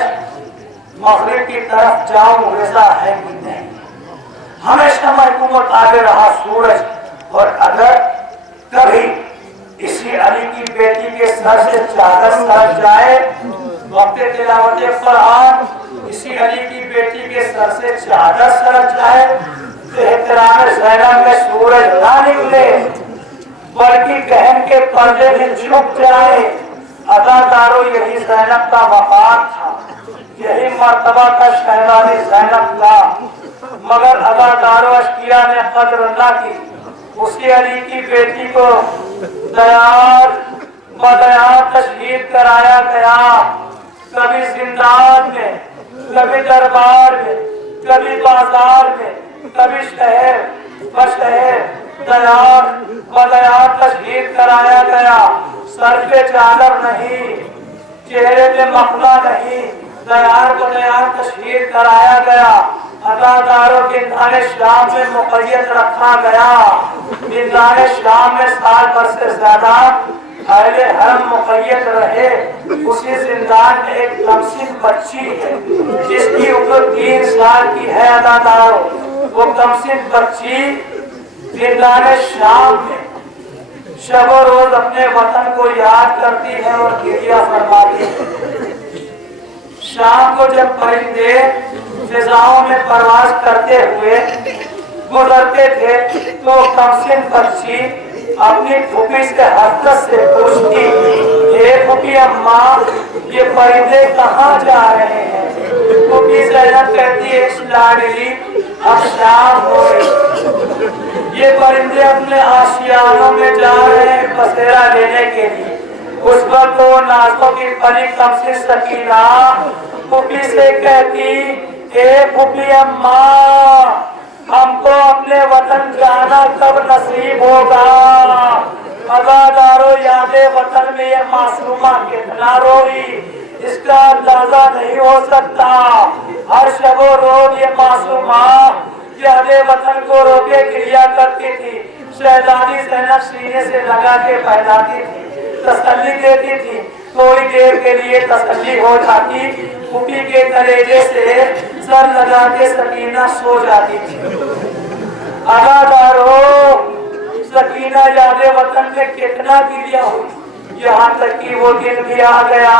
मगरिब की तरफ जाऊं रिजा है कि नहीं। हमेशा महकूमत आगे रहा सूरज। और अगर कभी इसी अली की बेटी के सर से चादर सर जाए, वक्त तिलावत कुरान इसी अली की बेटी के सर से चादर सर जाए तो एहतराम ज़ैनब में सूरज ना निकले बल्कि गहन के पर्दे में छुप जाए। अदाकारों यही ज़ैनब का मकाम था, यही मर्तबा था शहजादी ज़ैनब का। मगर अदाकारों अशकिया ने कद्र न की। उसी अली की बेटी को दयार बदयार तशहीद कराया गया, कभी जिंदान में, कभी दरबार में, कभी बाजार में, कभी शहर बशहर दयार बदयार तशहीद कराया गया। सर पे चादर नहीं, चेहरे पे मखला नहीं, दयार बदयार तशहीद कराया गया। अदाकारों के दाने शाम में मुक़य्यद रखा गया। दाने शाम में साल भर से ज्यादा अहले हरम मुक़य्यद रहे। उसी जिंदान में एक कमसिन बच्ची है जिसकी उम्र 3 साल की है। अदाकारों वो कमसिन बच्ची जिंदाने शाम में शब रोज अपने वतन को याद करती है और गिरिया फरमाती है। शाम को जब परिंदे फिजाओं में परवाज करते हुए गुजरते थे तो कमसिन बच्ची अपनी फूफी से हरकत से पूछती, हे फूफी अम्मा ये परिंदे कहाँ जा रहे हैं? फूफी ज़ैनब कहती है, इस लाडली अब शाम हो गई, ये परिंदे अपने आशियानों में जा रहे हैं बसेरा लेने के लिए। उस वक्त वो नाज़ों की परी कमसिन सकीना फूफी से कहती, ए फूफी अम्मा हमको अपने वतन जाना कब नसीब होगा? अज़ादारों यादे वतन में ये मासूमा कितना रोई इसका अंदाजा नहीं हो सकता। हर शबो रोज ये मासूमा यादे वतन को रोके क्रिया करती थी। शहजादी ज़ैनब सीने से लगा के फैलाती थी, तसल्ली देती थी। थोड़ी देर के लिए तसल्ली हो जाती, फूफी के कलेजे से सर लगा के सकीना सो जाती थी। अदादारों सकीना यादे वतन में कितना गिरिया हुई, यहाँ तक कि वो दिन भी आ गया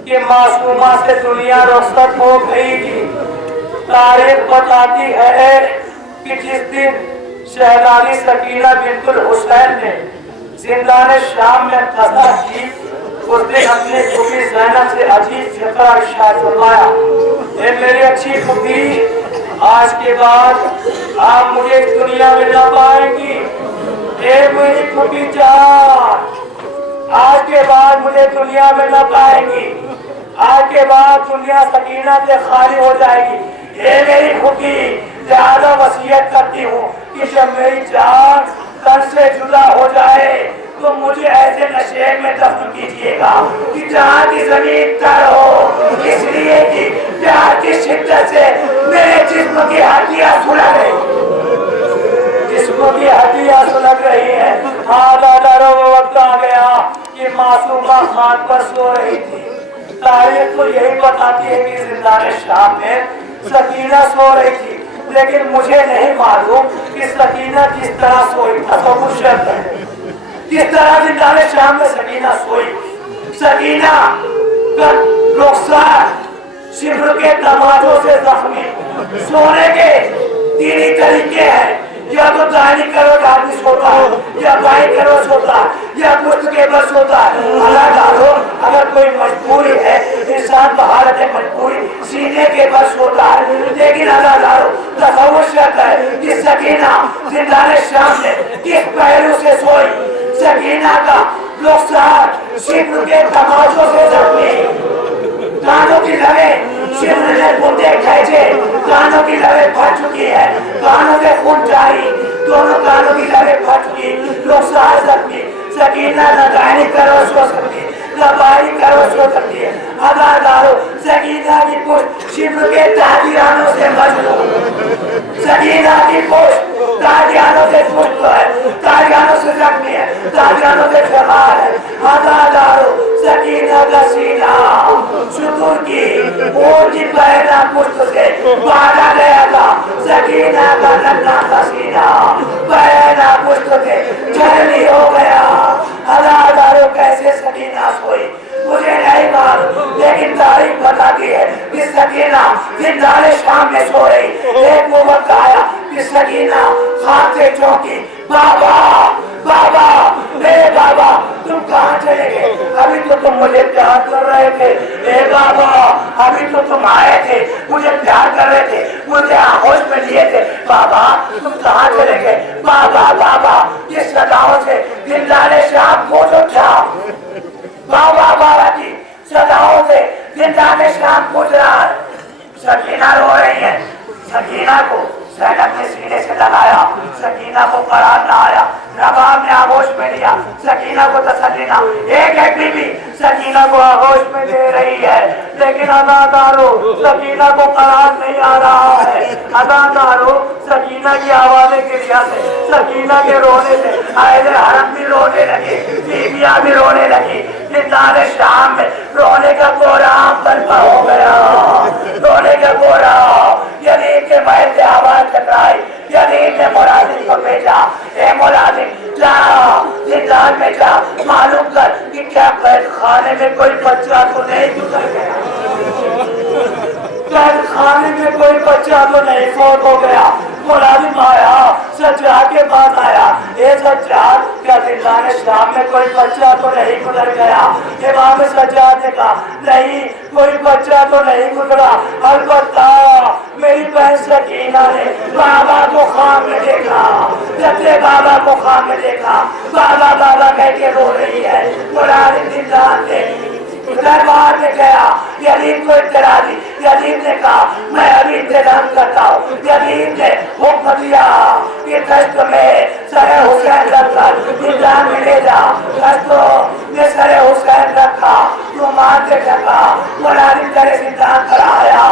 कि मासूमा से दुनिया रुखसत हो गई थी। तारीख बताती है कि जिस दिन शहजादी सकीना बिंतुल हुसैन ने जिंदाने शाम में फसा की, उस दिन अपने फूफी ज़ैनब से अजीब फिक्र इरशाद फरमाया, ए मेरी अच्छी फूफी आज के बाद आप मुझे इस दुनिया में न पाएंगी। ए मेरी फूफी जान आज के बाद मुझे दुनिया में न पाएंगी, आज के बाद दुनिया सकीना से खाली हो जाएगी। ए मेरी फूफी ज्यादा वसीयत करती हूँ कि जब मेरी जान तन से जुदा हो जाए تو مجھے ایسے نشے میں دفن کیجیے گا کہ جہاں کی زمین تر ہو، اس لیے کہ پیار کی شدت سے میرے جسم کی ہڈیاں سلگ رہی، جسم کی ہڈیاں سلگ رہی ہیں۔ وہ وقت آ گیا کہ معصومہ خان پر سو رہی تھی۔ تاریخ تو یہی بتاتی ہے کہ زندان شام میں سکینہ سو رہی تھی، لیکن مجھے نہیں معلوم کہ سکینہ کس طرح سوئی، تصور شرط ہے کس طرح زندان شام میں سکینہ سوئی۔ سکینہ کا رخسار شبر کے تماچوں سے زخمی۔ سونے کے تین ہی طریقے ہیں، یا تو دائیں کروٹ آدمی سوتا ہے، یا بائیں کروٹ سوتا ہے، یا پشت کے بل سوتا ہے۔ اللہ ڈالو اگر کوئی مجبوری ہے، انسان بحالت مجبوری سینے کے بل سوتا ہے، لیکن اللہ ڈالو تصور شرط ہے کہ سکینہ زندان شام میں کس پہلو سے سوئی۔ سکینہ کا رخسار شبر کے تماچوں سے زخمی، کانوں کی لویں شبر نے بوندے کھینچے، کانوں کی لویں پھٹ چکی ہے، کانوں میں خون جاری، دونوں کانوں کی لویں پھٹ چکی، رخسار زخمی۔ سکینہ نہ دائیں کروٹ سو سکتی نہ بائیں کروٹ سو سکتی ہے۔ ادا دارو سکینہ کی پشت شبر کے تاجیانوں سے مجروح، سکینہ کی پشت تاجیانوں سے پشت ہے، تاجیانوں سے زخمی ہے، تاجیانوں سے بیمار ہے۔ ادا دارو سکینہ کا سینہ شتر کی اونچی پہنا پشت سے باندھا گیا تھا، سکینہ کا ننھا کا سینہ پہنا پشت سے چھلنی ہو گیا۔ اللہ دارو کیسے سکینہ سوئی مجھے نہیں معلوم، لیکن تاریخ بتاتی ہے کہ سکینہ زندان شام میں سو رہی۔ ایک وہ وقت آیا کہ سکینہ خان سے چونکی، بابا بابا میرے بابا تم کہاں چلے گئے؟ ابھی تو تم مجھے پیار کر رہے تھے، اے بابا ابھی تو تم آئے تھے مجھے پیار کر رہے تھے، مجھے آغوش میں لیے تھے، بابا تم کہاں چلے گئے؟ بابا بابا یہ صداؤں سے زندان شام پوچھ اٹھا، بابا بابا کی صداؤں سے زندان شام پوچھ رہا ہے۔ سکینہ رو رہی ہے، سکینہ کو سینک نے سینے سے لگایا، سکینہ کو قرار نہ آیا، رباب نے آغوش میں لیا، سکینہ کو تسلی نہ، ایک ایک بی بی سکینہ کو آغوش میں دے رہی ہے، لیکن ادادارو سکینہ کو قرار نہیں آ رہا ہے۔ ادادارو سکینہ کی آوازیں گریا سے، سکینہ کے رونے سے اہل حرم بھی رونے لگے، بیویاں بھی رونے لگی۔ زندان شام میں رونے کا کوہرام برپا ہو گیا، رونے کا کوہرام۔ یزید کے محل سے آواز ٹکرائی، یزید نے ملازم کو بھیجا، اے ملازم جا زندان میں جا معلوم کر کہ کیا قید خانے میں کوئی بچہ تو نہیں گزر گیا، قید خانے میں کوئی بچہ تو نہیں فوت ہو گیا۔ ملازم آیا، سجاد کے پاس آیا، اے سجاد کیا زندان شام میں کوئی بچہ تو نہیں گزر گیا؟ امام سجاد نے کہا نہیں کوئی بچہ تو نہیں گزرا، البتہ میری بہن سکینہ نے بابا کو خواب میں دیکھا، جتے بابا کو خواب میں دیکھا، بابا بابا کہہ کے رو رہی ہے۔ ملازم زندان سے دربار میں گیا، یزید کو اطلاع دی، یزید نے کہا میں ابھی انتظام کرتا ہوں۔ یزید نے حکم دیا کہ دشت میں سر حسین رکھ کر زندان میں لے جا، دشتوں میں سر حسین رکھا، رومان سے ڈھکا، ملازم در زندان پر آیا۔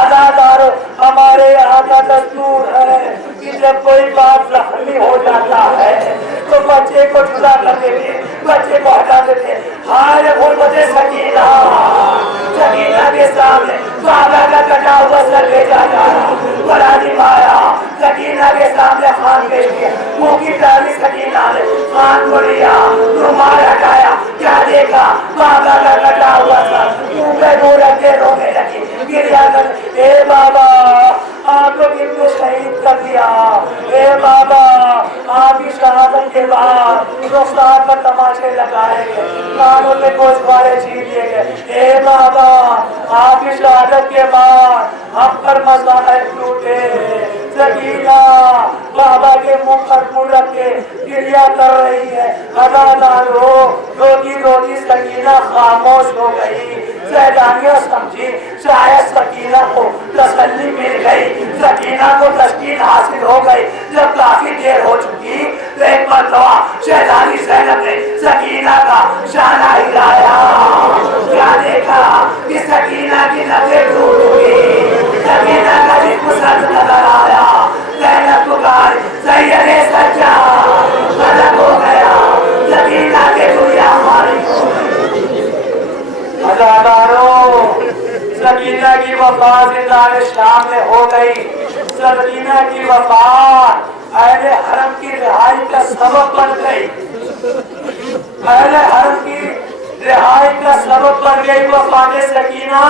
ادادارو ہمارے یہاں کا دستور ہے کہ جب کوئی باپ زخمی ہو جاتا ہے تو بچے کو جدا کر دیتے، بچے کو ہٹا دیتے۔ ہائے غربت سکینہ، سکینہ کے سامنے بابا کا کٹا ہوا سر بھیجا جا رہا، ملازم آیا، سکینہ کے سامنے خان پیش کیا، منہ کی تاریخ سکینہ نے خان کو لیا، رومال ہٹایا، کیا دیکھا بابا کا کٹا ہوا سر، منہ پہ رو رکھے رونے لگی، گریا کر اے بابا آپ کو کن کو شہید کر دیا، اے بابا آپ کی شہادت کے بعد رخسار پر تماشے لگائے گئے، کانوں میں گوشوارے چھین دیے گئے، اے بابا آپ کی شہادت کے بعد ہم پر مذاہب ٹوٹے۔ سکینہ بابا کے منہ پر منہ رکھ کے گریا کر رہی ہے۔ ادادارو روتی روتی سکینہ سکینہ خاموش ہو گئی. سیدانیہ سمجھی شاید سکینہ کو تسلی مل گئی, سکینہ کو تسکین حاصل ہو گئی. جب کافی دیر ہو چکی تو ایک مرتبہ شہزادی زینب نے سکینہ کا شانہ ہلایا. کیا دیکھا کہ سکینہ کی نظر ٹوٹ گئی, سکینہ کا جسم سرد نظر آیا. زینب کو کہا سید سجاد غضب ہو گیا, سکینہ کے دنیا ہماری ہو گئی. اداکاروں, سکینہ کی وفات زندان شام میں ہو گئی. سکینہ کی وفات اہل حرم کی رہائی کا سبب بن گئی. اہل حرم کی رہائی کا سبب بن گئی وفات سکینہ.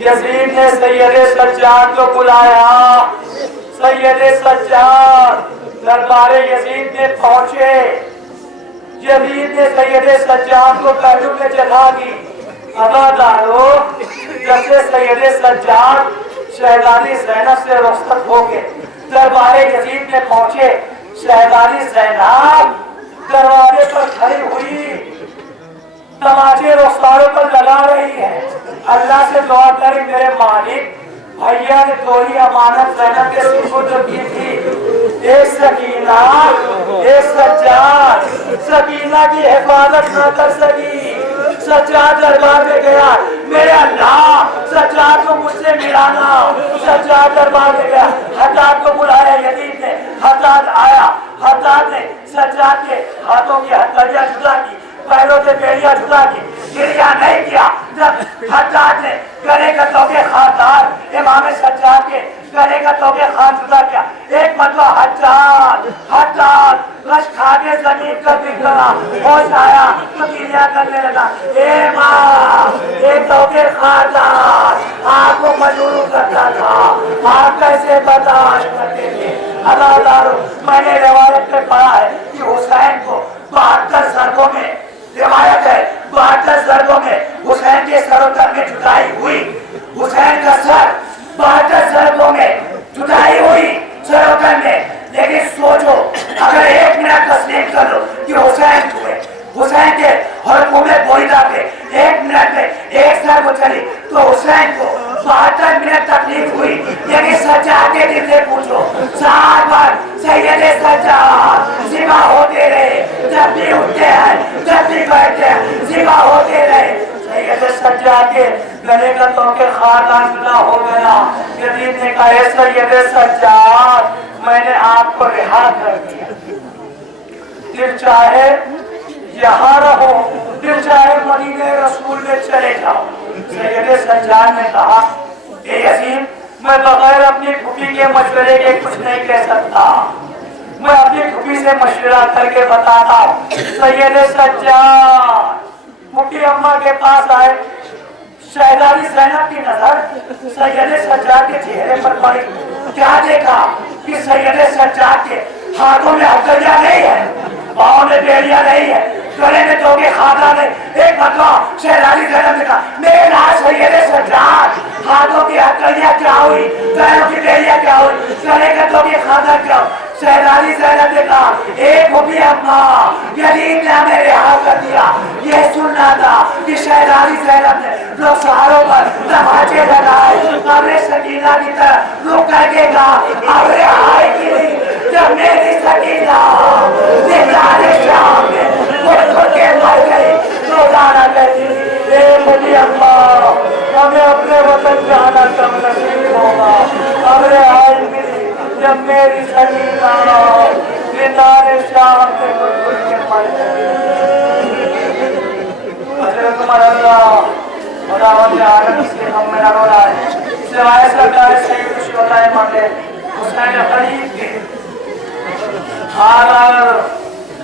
یزید نے سید سجاد کو بلایا. سید سجاد دربار یزید میں پہنچے. یزید نے سید سجاد کو پہلو میں چڑھا دی. ادادارو, جب سے سید سجاد شہزادی زینب سے رخصت ہو گئے دربار یزید میں پہنچے. شہزادی زینب دروازے پر کھڑی ہوئی, تماچے رخساروں پر لگا رہی ہے. اللہ سے دعا کری میرے مالک, بھیا نے تھوڑی امانت زینب کے سپرد کی تھی. ایک سکینہ, ایک سجاد سکینہ کی حفاظت نہ کر سکی. سجاد دربار میں گیا, میرے اللہ سجاد کو مجھ سے ملانا. سجاد دربار میں گیا, حجاج کو بلایا یزید نے. حجاج آیا. حجاج نے سجاد کے ہاتھوں کی ہتھیلیاں جدا کی, پیروں سے بیڑیاں جدا کی, گریا نہیں کیا. جب حجاج نے گلے کا توقع خاردار امام سجاد کے گلے کا توقع خان جدا کیا, ایک مرتبہ حجاج رش کھا کے زمین پر بکھرا, ہوش آیا تو گریا کرنے لگا. اے ماں, ایک توقع خاردار آپ کو مجبور کرتا تھا, آپ کیسے برداشت کرتے تھے. اللہ دارو, میں نے روایت میں پڑھا ہے کہ حسین کو 72 ضربوں میں, روایت ہے 72 ضربوں میں حسین کے سر و تن میں جدائی ہوئی. حسین کا سر 72 ضربوں میں جدائی ہوئی سر و تن میں. لیکن سوچو, اگر 1 منٹ تسلیم کر لو کہ حسین ہوئے, حسین کے حلقوں میں بوئیدہ پہ 1 منٹ میں 1 ضرب چلی تو حسین کو 72 منٹ تکلیف ہوئی. لیکن سجاد کے دل سے پوچھو, 7 بار سید سجاد ذبح ہوتے رہے, جب بھی اٹھتے ہیں جب بھی بیٹھتے ہیں ذبح ہوتے رہے. سید سجاد کے گلے کا توقع خاردار جدا ہو گیا. یزید نے کہا, اے سید سجاد میں نے آپ کو رہا کر دیا, دل چاہے یہاں رہو, دل چاہے مدینہ رسول میں چلے جاؤ. سید سجاد نے کہا, اے یزید میں بغیر اپنی پھوپھی کے مشورے کے کچھ نہیں کہہ سکتا, میں اپنی پھوپھی سے مشورہ کر کے بتاتا ہوں. سید سجاد پھوپھی اماں کے پاس آئے. شہزادی زینب کی نظر سید سجاد کے چہرے پر پڑی. کیا دیکھا کہ سید سجاد کے ہاتھوں میں ہتھیلیاں نہیں ہے, پاؤں میں بیڑیاں نہیں ہے, گلے میں توقع خاردار نہیں. ایک مرتبہ شہزادی زینب نے کہا, میرے نام سید سجاد ہاتھوں کی ہتھیلیاں کیا ہوئی, پیروں کی بیڑیاں کیا ہوئی, گلے کا توقع خاردار کیا ہوئی. شہزادی زینب نے کہا, اے پھوپھی اماں یزید نے ہمیں رہا کر دیا. یہ سننا تھا کہ شہزادی زینب نے رخساروں پر تماچے لگائے, قبر سکینہ کی طرف رک کر کے کہا, اب رہائی کی. جب میری سکینہ زندان شام میں اٹھ کے مر گئی تو گانا کہتی, اے پھوپھی اماں ہمیں اپنے وطن جانا کب نصیب ہوگا. اب رہائی ملی جب میری سکینہ زندان شام میں اٹھ کے مر گئی. حضرت عمر اللہ خداوند عالم اس کے غم میں نہ رو رہا ہے. سوائے سرکار سید الشہداء امام حسین قریب کے حال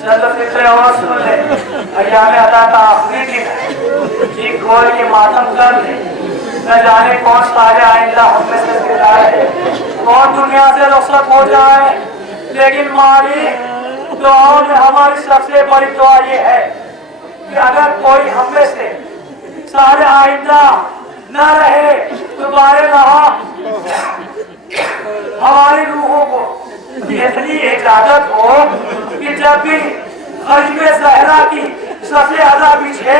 چند فکرے اور سن لے. ایام عطا کا آخری دن ہے, جی کھول کے ماتم کر لے. نہ جانے کون سارے آئندہ ہم میں سے سکھائے ہے, کون دنیا سے رخصت ہو جائے. لیکن مالک دعاؤں میں ہماری سب سے بڑی دعا یہ ہے کہ اگر کوئی ہم میں سے سارے آئندہ نہ رہے تو بارے رہا ہماری روحوں کو اتنی اجازت ہو کہ جب بھی خشم زہرا کی سفید بچھے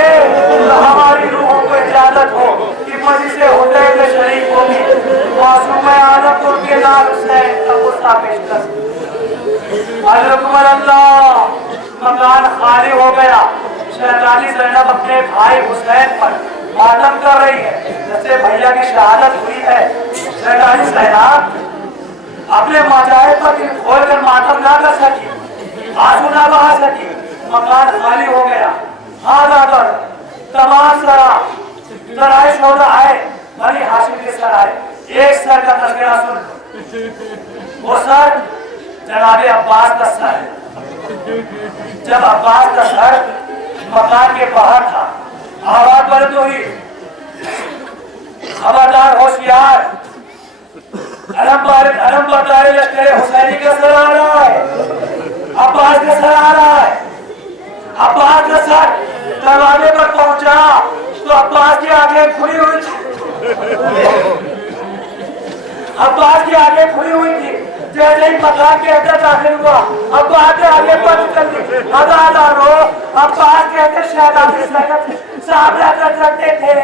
शहजादी ज़ैनब अपने भाई हुसैन पर मातम कर रही है। जैसे भैया की शहादत हुई है, शहजादी ज़ैनब अपने मजाए पर दिल खोल कर मातम ना कर सकी, आंसू ना बहा सकी। मकान खाली हो गया। हाथ आकर तमाम सराय शौदा आए, बनी हाशिम के सराय। एक सर का तस्करा सुन लो। वो सर जनाबे अब्बास का सर है। जब अब्बास का सर मकान के बाहर था, आवाज बुलंद हुई, खबरदार होशियार, अलम बताए लश्कर हुसैनी का सर आ रहा है, अब्बास का सर आ रहा है। अब्बास का सर दरवाजे पर पहुंचा तो अब्बास की आंखें खुली हुई थी। अब्बास की आंखें खुली हुई थी। जैसे ही मकान के अंदर दाखिल हुआ, अब्बास ने आगे बंद कर दी। हजारों अब्बास कहते शहजादी ज़ैनब सामना कर सकते थे।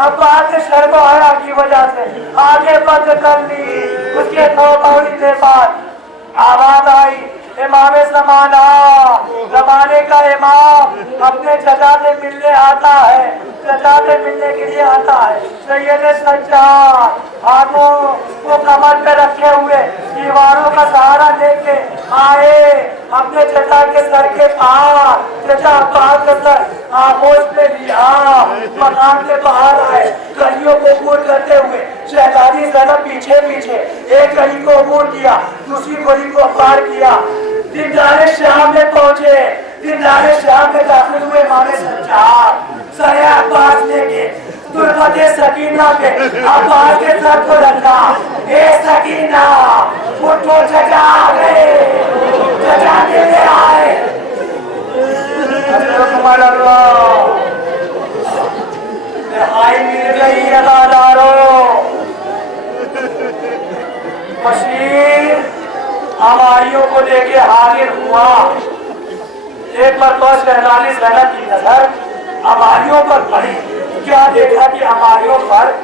अब्बास ने शर्म और हया की वजह से आगे बंद कर ली। उसके 9 महीने बाद आवाज आई, इमाम ज़माना, ज़माने का इमाम अपने चचा से मिलने आता है, चचा से मिलने के लिए आता है। सैयद सज्जाद हाथों को कमर पे रखे हुए दीवारों का सहारा लेके आए अपने चचा के सर के पास। चचा अब्बास का सर आगोश पे लिया, मकान के बाहर आए, गलियों को अबूर करते हुए। शहजादी ज़ैनब पीछे पीछे एक गली को अबूर किया, दूसरी गली को पार किया। दीदारे शाम में पहुंचे। दीदारे शाम में दाखिल हुए माने सज्जाद सरे अब्बास लेके दुर्गते सकीना पे अब्बास के सर को रखा। ए सकीना उठो, चचा आ गए, चचा ले आए। रिहाई मिल गई अदादारों। बशीर हमारियों को लेके हाजिर हुआ। एक बार तो शहजादी ज़ैनब की नजर हमारियों पर पड़ी। क्या देखा कि हमारियों पर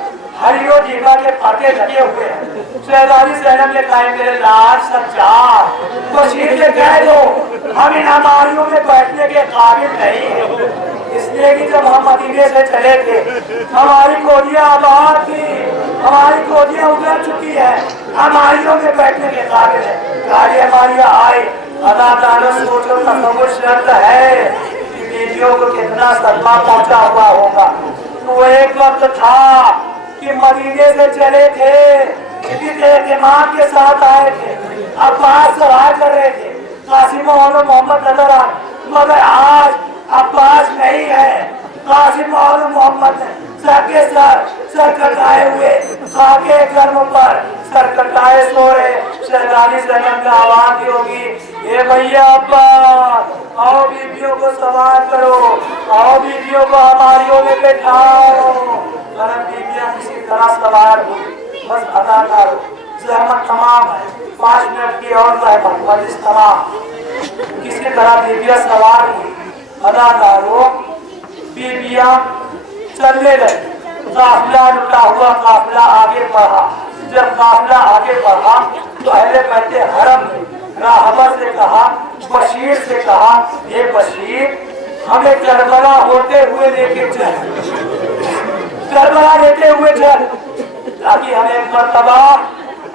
हरियो जीवा के पर्दे लगे हुए हैं। शहजादी ज़ैनब ने कहा, मेरे लाल सज्जाद बशीर से कह दो हम इन हमारियों में बैठने के काबिल नहीं है। इसलिए कि जब हम मदीने से चले थे हमारी गोदियां आबाद थी, हमारी गोदियां उजड़ चुकी है, हमारियों में बैठने के काबिल है। गाड़ी हमारी आई। अदादारों सोचो तसव्वुर शर्त है कि बीवियों को कितना सदमा पहुंचा हुआ होगा। तो एक वक्त था कि मदीने से चले थे, किसी एहतिमाम के साथ आए थे, अब्बास सवाल कर रहे थे, कासिम और मोहम्मद नजर आए, मगर आज अब्बास नहीं है। कासिम और मोहम्मद सर के सर कटाए हुए खाके गर्म पर सर कटाए सो रहे। शहजादी ज़ैनब का आवाज होगी, ये भैया अब्बास आओ बीवियों को सवार करो, आओ बीवियों को हमारियों में बैठाओ। बीवियां किसी तरह सवार हुई। बस अदा करो, ज़हमत तमाम है, 5 मिनट की और ज़हमत, मजलिस तमाम। किसी तरह बीवियां सवार हुई। अदाकारों बीबियां चलने लगी। काफिला लुटा हुआ काफिला आगे बढ़ा। जब काफिला आगे बढ़ा तो अहले बैते हरम ने राहबर से कहा, बशीर से कहा, ये बशीर हमें करबला होते हुए लेके चल, करबला लेते हुए चल, ताकि हम एक मर्तबा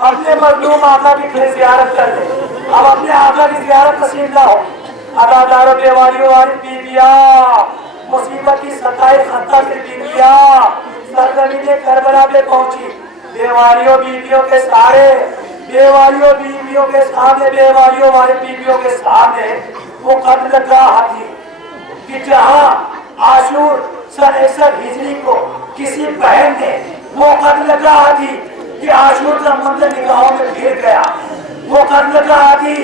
अपने मजलूम आका की फिर ज़ियारत कर ले। अब अपने आका की ज़ियारत नसीब ना हो। अदादारों बेवारियों वाली बीबियां, मुसीबत की 27 खत्ता की बीबियां सरजमीन करबला पे पहुंची। बेवारियों बीबियों के सारे, बेवारियों बीबियों के सामने, बेवारियों वाली बीबियों के सामने वो कत्ल गाह थी कि जहां आशूर सन 61 हिजरी को किसी बहन ने वो कत्ल गाह थी कि आशूर का मंजर निगाहों में गिर गया। वो कत्ल गाह थी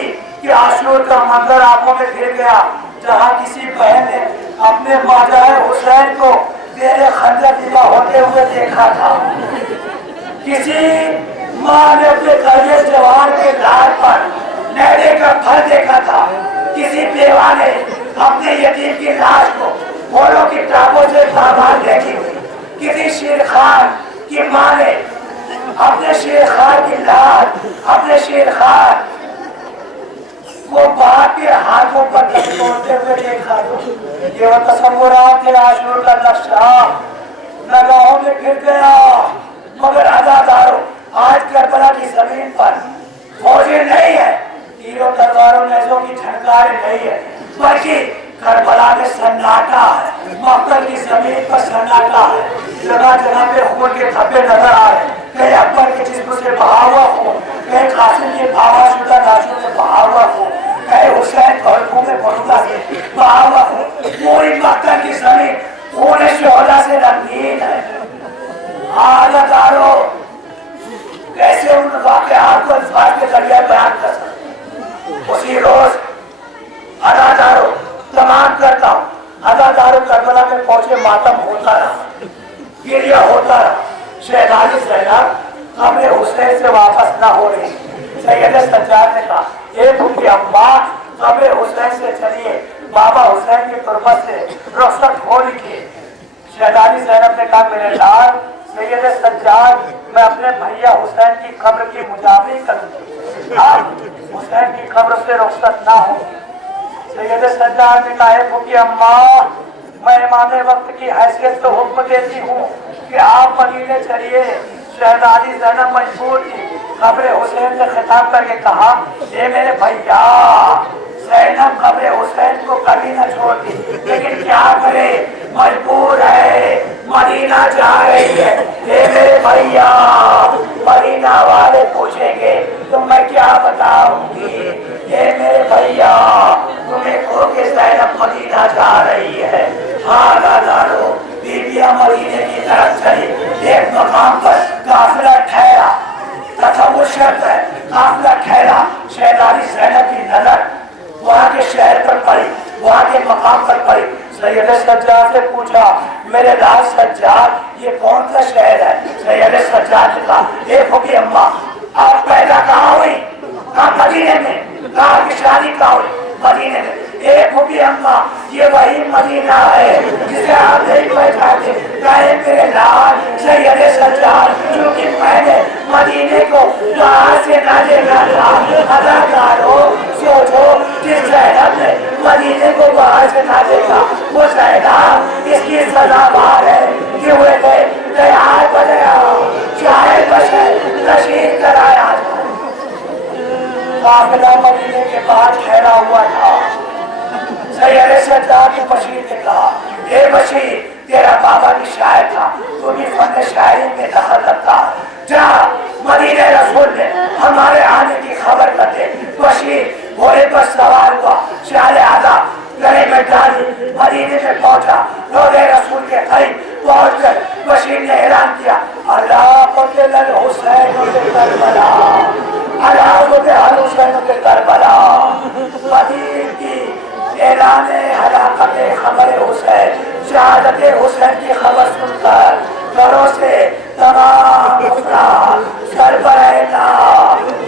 कि आशूर का मंजर आंखों में गिर गया, जहां किसी बहन ने अपने माजाए हुसैन को तेरे खंजर दिला होते हुए देखा था। किसी माँ ने अपने करियर जवान के लाल पर नहरे का फल देखा था। किसी बेवा ने अपने यतीम की लाश को घोड़ों की टापों से सामान देखी थी। किसी शेर खान की माँ ने अपने शेर खान की लाश, अपने शेर खान वो बाप के हाथों पर लटकोते हुए देखा तो ये वो तस्वुरात थे आशूर का नक्शा नगाहों में फिर गया। मगर अदादारों आज करबला की जमीन पर फौजें नहीं है, तीरों तलवारों नेज़ों की झनकारें नहीं है, बल्कि करबला में सन्नाटा है। मक्तल की जमीन पर सन्नाटा है। जगह जगह पे खून के धब्बे नजर आ रहे, कहीं अकबर के जिस्म से बहा हुआ खून, कहीं कासिम के भावाशुदा लाशों से बहा हुआ खून, कहीं हुसैन भड़कों में भड़का से बहा हुआ खून। पूरी मक्तल की जमीन खून शोहदा से रंगीन है। आज़ादारों कैसे उन वाक़यात को अल्फाज़ के ज़रिए बयान कर सकते। उसी रोज अदादारों तमाम करता हूँ, अदादारों करबला में पहुंचे, मातम होता रहा, गिरिया होता रहा। शहजादी ज़ैनब कब्र हुसैन से वापस न हो रही। सैयद सज्जाद ने कहा, ए भूखी अम्मा कब्र हुसैन से चलिए, बाबा हुसैन की तुरबत से रुखसत हो लीजिए। शहजादी ज़ैनब ने कहा, मेरे लाल सैयद सज्जाद, मैं अपने भैया हुसैन की कब्र की मुजाफरी करूंगी, अब हुसैन की कब्र से रुखसत ना होगी। सैयद सज्जाद ने कहा, भूखी अम्मा मैं इमाम वक्त की हैसियत से हुक्म देती हूँ कि आप मदीने चलिए। शहजादी ज़ैनब मजबूर थी, कब्र हुसैन से खिताब करके कहा, ये मेरे भैया। ज़ैनब कब्र हुसैन को कभी न छोड़ती, लेकिन क्या करे, मजबूर है, मदीना जा रही है। ये मेरे भैया, मदीना वाले पूछेंगे तो मैं क्या बताऊंगी। ये मेरे भैया, तुम्हें खो के ज़ैनब मदीना जा रही है। हाँ दादारो, बीबियां मदीने की तरफ चली। एक मकाम पर काफिला ठहरा, तथा वो शर्त है, काफिला ठहरा। शहजादी ज़ैनब की नजर वहाँ के शहर पर पड़ी, वहाँ के मकाम पर पड़ी। सैयद सज्जाद से पूछा, मेरे लाल सज्जाद ये कौन सा शहर है। सैयद सज्जाद ने कहा, ए फूफी अम्मा आप पैदा कहाँ हुई। कहा मदीने में। कहा कि शादी कहाँ हुई। मदीने में। ए फूफी अम्मा ये वही मदीना है जिसे आप नहीं पहचानते। कहे मेरे लाल सैयद सज्जाद, क्योंकि मैंने मदीने को बाहर से ना देखा था। अदाकारों सोचो, जिस ज़ैनब ने मदीने को बाहर से ना देखा, वो ज़ैनब इसकी सज़ावार है कि हुए गए तैयार बनाया, चाहे बशर तशरीफ कराया। काफिला मदीने के बाद ठहरा हुआ था। सैयद सज्जाद ने बशीर ने कहा, हे बशीर तेरा बाबा भी शायर था, तू भी फन शायरी में दखल रखता, जा मदीने रसूल में हमारे आने की खबर कर दे। बशीर घोड़े पर सवार हुआ, शाल आज़ाद गले में डाली, मदीने में पहुंचा। रोज़े रसूल के करीब पहुंचकर बशीर ने ऐलान किया, अल्लाह क़ुतिल हुसैन के करबला, अल्लाह क़ुतिल हुसैन के करबला। मदीने की ऐलान हलाकत खबर हुसैन, शहादत हुसैन की खबर सुनकर घरों से तमाम अफराद सर बरहना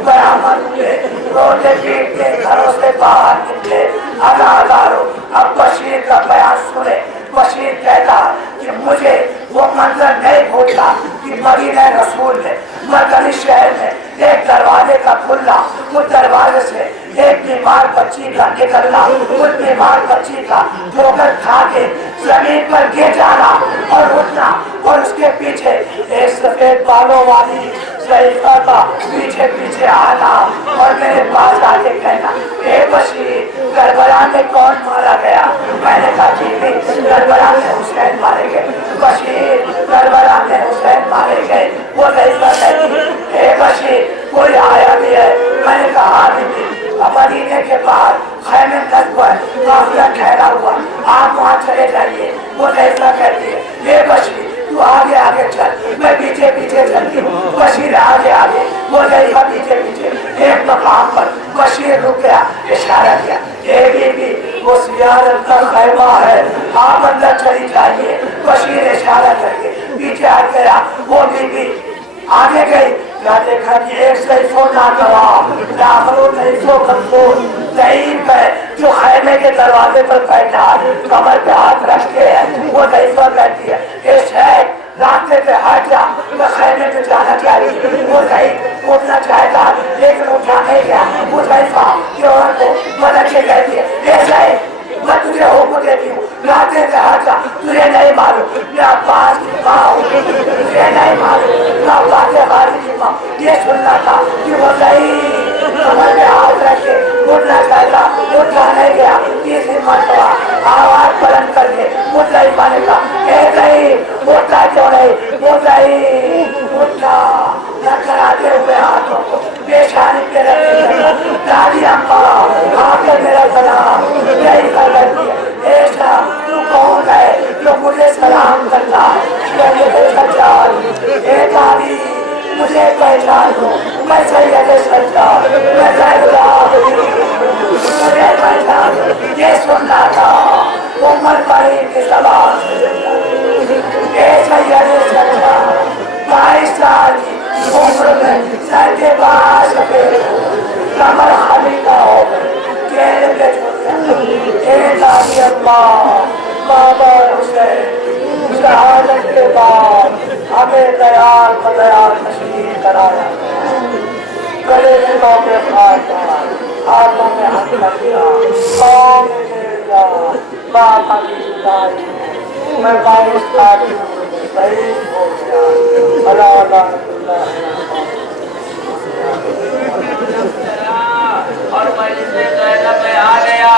बरामद हुए, रोते पीटते घरों से बाहर निकले। अदादारों अब बशीर का बयान सुने। बशीर कहता कि मुझे वो मंजर नहीं भूलता कि मदीना रसूल में मरकजी शहर में एक दरवाजे का खुला, उस दरवाजे से एक बीमार बच्ची का निकलना, उस बीमार बच्ची का ठोकर खा के जमीन पर गिर जाना और उठना, और उसके पीछे एक सफेद बालों वाली सहीफा का पीछे पीछे आना और मेरे पास आके कहना, ए बशीर करबला में कौन मारा गया। मैंने कहा जी करबला में हुसैन मारे गए। बशीर करबला में हुसैन मारे गए। वो सहीफा कहती, ए बशीर कोई आया भी है। मैंने कहा भी मदीने के बाद खैमे तक पर काफिला ठहरा हुआ, आप वहाँ चले जाइए। वो सहीफा कहती है, ये बशीर तू आगे आगे चल, मैं पीछे पीछे चलती हूँ। बशीर आगे आगे, वो सहीफा पीछे पीछे। एक मकाम पर बशीर रुक गया, इशारा किया, ए बीबी वो सियारत का खैमा है, आप अंदर चली जाइए। बशीर इशारा करके पीछे आ गया। वो बीबी आगे गई, क्या देखा कि एक सैफो नाजवाब दाखलो सैफो कमजोर ज़ईफ़ है जो खैमे के दरवाजे पर बैठा कमर पे हाथ रख के है। वो सैफा कहती है, ये शेख रास्ते पे हट जा, मैं खैमे पे जाना चाहिए। वो ज़ईफ़ उठना चाहेगा लेकिन उठा नहीं गया। वो सैफा की औरत को कहा था तुझे नहीं मालूम मैं अब्बास की माँ हूँ, तुझे नहीं मालूम मैं अब्बास गाजी की माँ। ये सुनना था कि वो नहीं कमर में हाथ रखे उठना चाहता, उठा नहीं गया। तीसरी मरतबा आवाज बुलंद करके मुद्दई पाने का नहीं उठा क्यों नहीं, मुद्दई उठा न कराते हुए हाथों को पेशानी पे रखे दादी अम्मा आके मेरा सलाम यही कर रही है। ऐसा तू कौन है जो मुझे सलाम करता है, मुझे सज्जाद ए दादी मुझे पहचान दो, मैं सैयद सज्जाद, मैं ज़ैनुल्लाह, मुझे पहचान दो। ये सुनना था उमर भाई की जबान से सैयद सज्जाद 22 साल की उम्र में सर के बाल कमर खाली का हो गए दादी अम्मा बाबा हुसैन शहादत के बाद हमें दयाल बदयाल तशरीफ कराया, गले में लौटे फाटा हाथों में हाथ कर दिया, पाँव में गिर गया, बाबा की जुदाई मैं 22 साल की उम्र में शहीद हो गया। अल्लाह और मजलिस ज़ैनब में आ गया।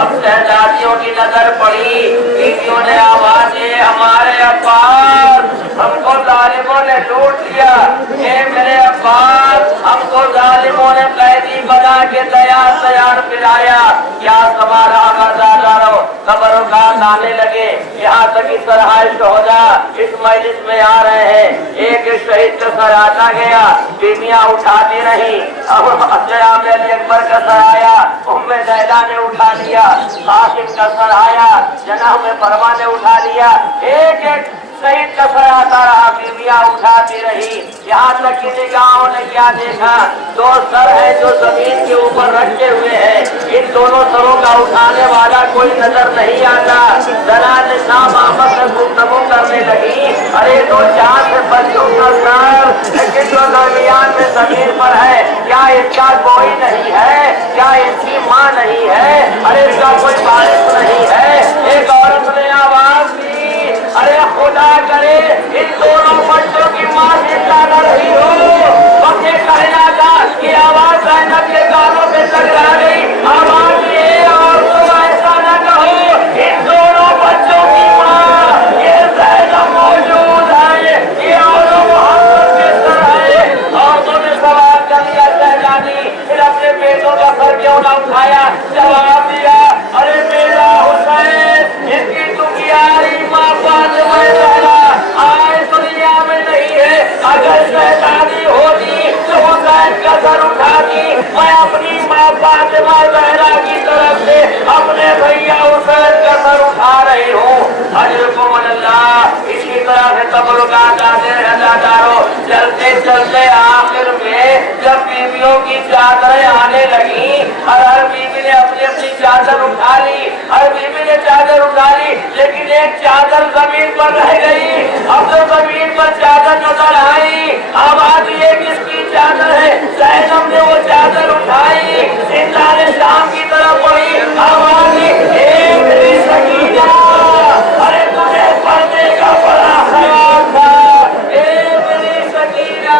अब शहजादियों की नजर पड़ी, बीवियों ने आवाज दी हमारे अब्बास हमको जालिमों ने लूट लिया, ये मेरे अब्बास हमको जालिमों ने कैदी बना के तैयार पिलाया। क्या सवाल आगादारों खबरों का आने लगे, यहाँ तक इस तरह शोहदा इस मजलिस में आ रहे हैं। एक शहीद का सर आता गया, बीवियां उठाती रही। अब जनाब अली अकबर का सर आया, उम्मे ज़ैला ने उठा लिया। कासिम का सर आया, जनाब फरमा ने उठा लिया। एक एक शहीद का सर आता रहा, बीवियां उठाती रही। यहाँ तक कि निगाहों ने क्या देखा, 2 सर है जो जमीन के ऊपर रखे हुए हैं, इन दोनों सरों का उठाने वाला कोई नजर नहीं आता। जनाब शाम अहमद से गुफ्तगू करने लगी, अरे तो 4 से बच्चों का सर लेकिन जो दरमियान में जमीन पर है, क्या इसका कोई नहीं है, क्या इसकी माँ नहीं है, अरे इसका कोई वारिस नहीं है। एक औरत ने आवाज दी, अरे खुदा करे इन दोनों बच्चों की माँ जिंदा न रही हो। बच्चे कहना था कि आवाज ज़ैनब के कानों पे टकरा गई, आवाज ये और तुम ऐसा न कहो, इन दोनों बच्चों की माँ ये ज़ैनब मौजूद है, ये और मोहम्मद के सर है। औरतों ने सवाल कर लिया, शहजादी फिर अपने बेटों का सर क्यों न उठाया? जवाब दिया, अरे मेरा हुसैन इसकी दुखियारी माँ आज दुनिया में नहीं है। अगर शहजादी होती तो हुसैन का सर उठाती। मैं अपनी माँ फातिमा ज़हरा की तरफ से अपने भैया हुसैन का सर उठा रही हूँ। अजरकुम अल्लाह। इसी तरह से तबरुकात आते रहदारों, चलते चलते आखिर में जब बीवियों की चादरें आने लगी, हर बीवी ने अपनी अपनी चादर उठा ली, हर बीवी ने चादर उठा ली, लेकिन एक चादर जमीन पर रह गई। अब तो जमीन पर चादर नजर आई, आवाज ये किसकी चादर है? ज़ैनब ने वो चादर उठाई, इंसान शाम की तरफ बढ़ी, आवाज मेरी सकीना, अरे तुझे पढ़ने का बड़ा ख्याल था, मेरी सकीना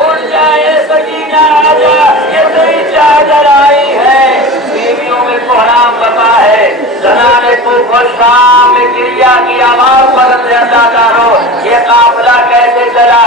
उठ जाए, सकीना आजा, ये तेरी चादर आई है। बीवियों में कोहराम बता है, जनाने को शाम में क्रिया की आवाज बुलंद रहता हो। ये काफिला कैसे चला,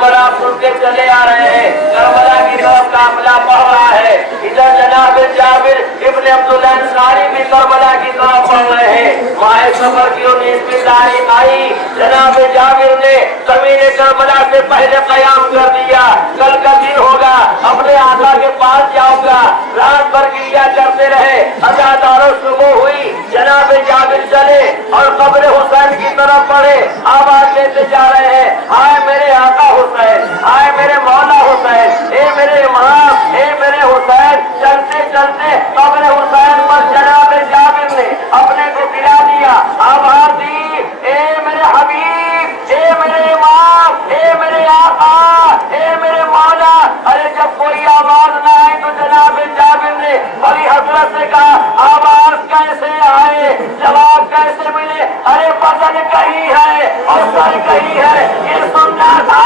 बड़ा सुनते चले आ रहे हैं, करबला की तरफ काफिला बढ़ रहा है। इधर जनाब जाबिर इब्न अब्दुल्लाह अंसारी भी करबला की तरफ बढ़ रहे हैं। माए सफर की जिम्मेदारी आई, जनाब जाबिर ने ज़मीन करबला से पहले कयाम कर दिया। कल का दिन होगा, अपने आका के पास जाऊंगा। रात भर क्रिया करते रहे, अजादारों सुबह हुई, जनाब जाबिर चले और कब्र हुसैन की तरफ बढ़े, आवाज लेते जा रहे हैं, हाय मेरे आका हुसैन, हाय मेरे मौला हुसैन, ए मेरे इमाम, ए मेरे हुसैन। चलते चलते कब्र हुसैन पर जनाब जाबिर ने अपने को गिरा दिया, आवाज दी, ए मेरे हबीब, ए मेरे इमाम, ए मेरे आका, ए मेरे मौला। अरे जब कोई आवाज न आई तो जनाब जाबिर ने बड़ी हसरत से कहा, आवाज कैसे आए, जवाब कैसे मिले? अरे बदन कहीं है और सर कहीं है, ये सुनना था।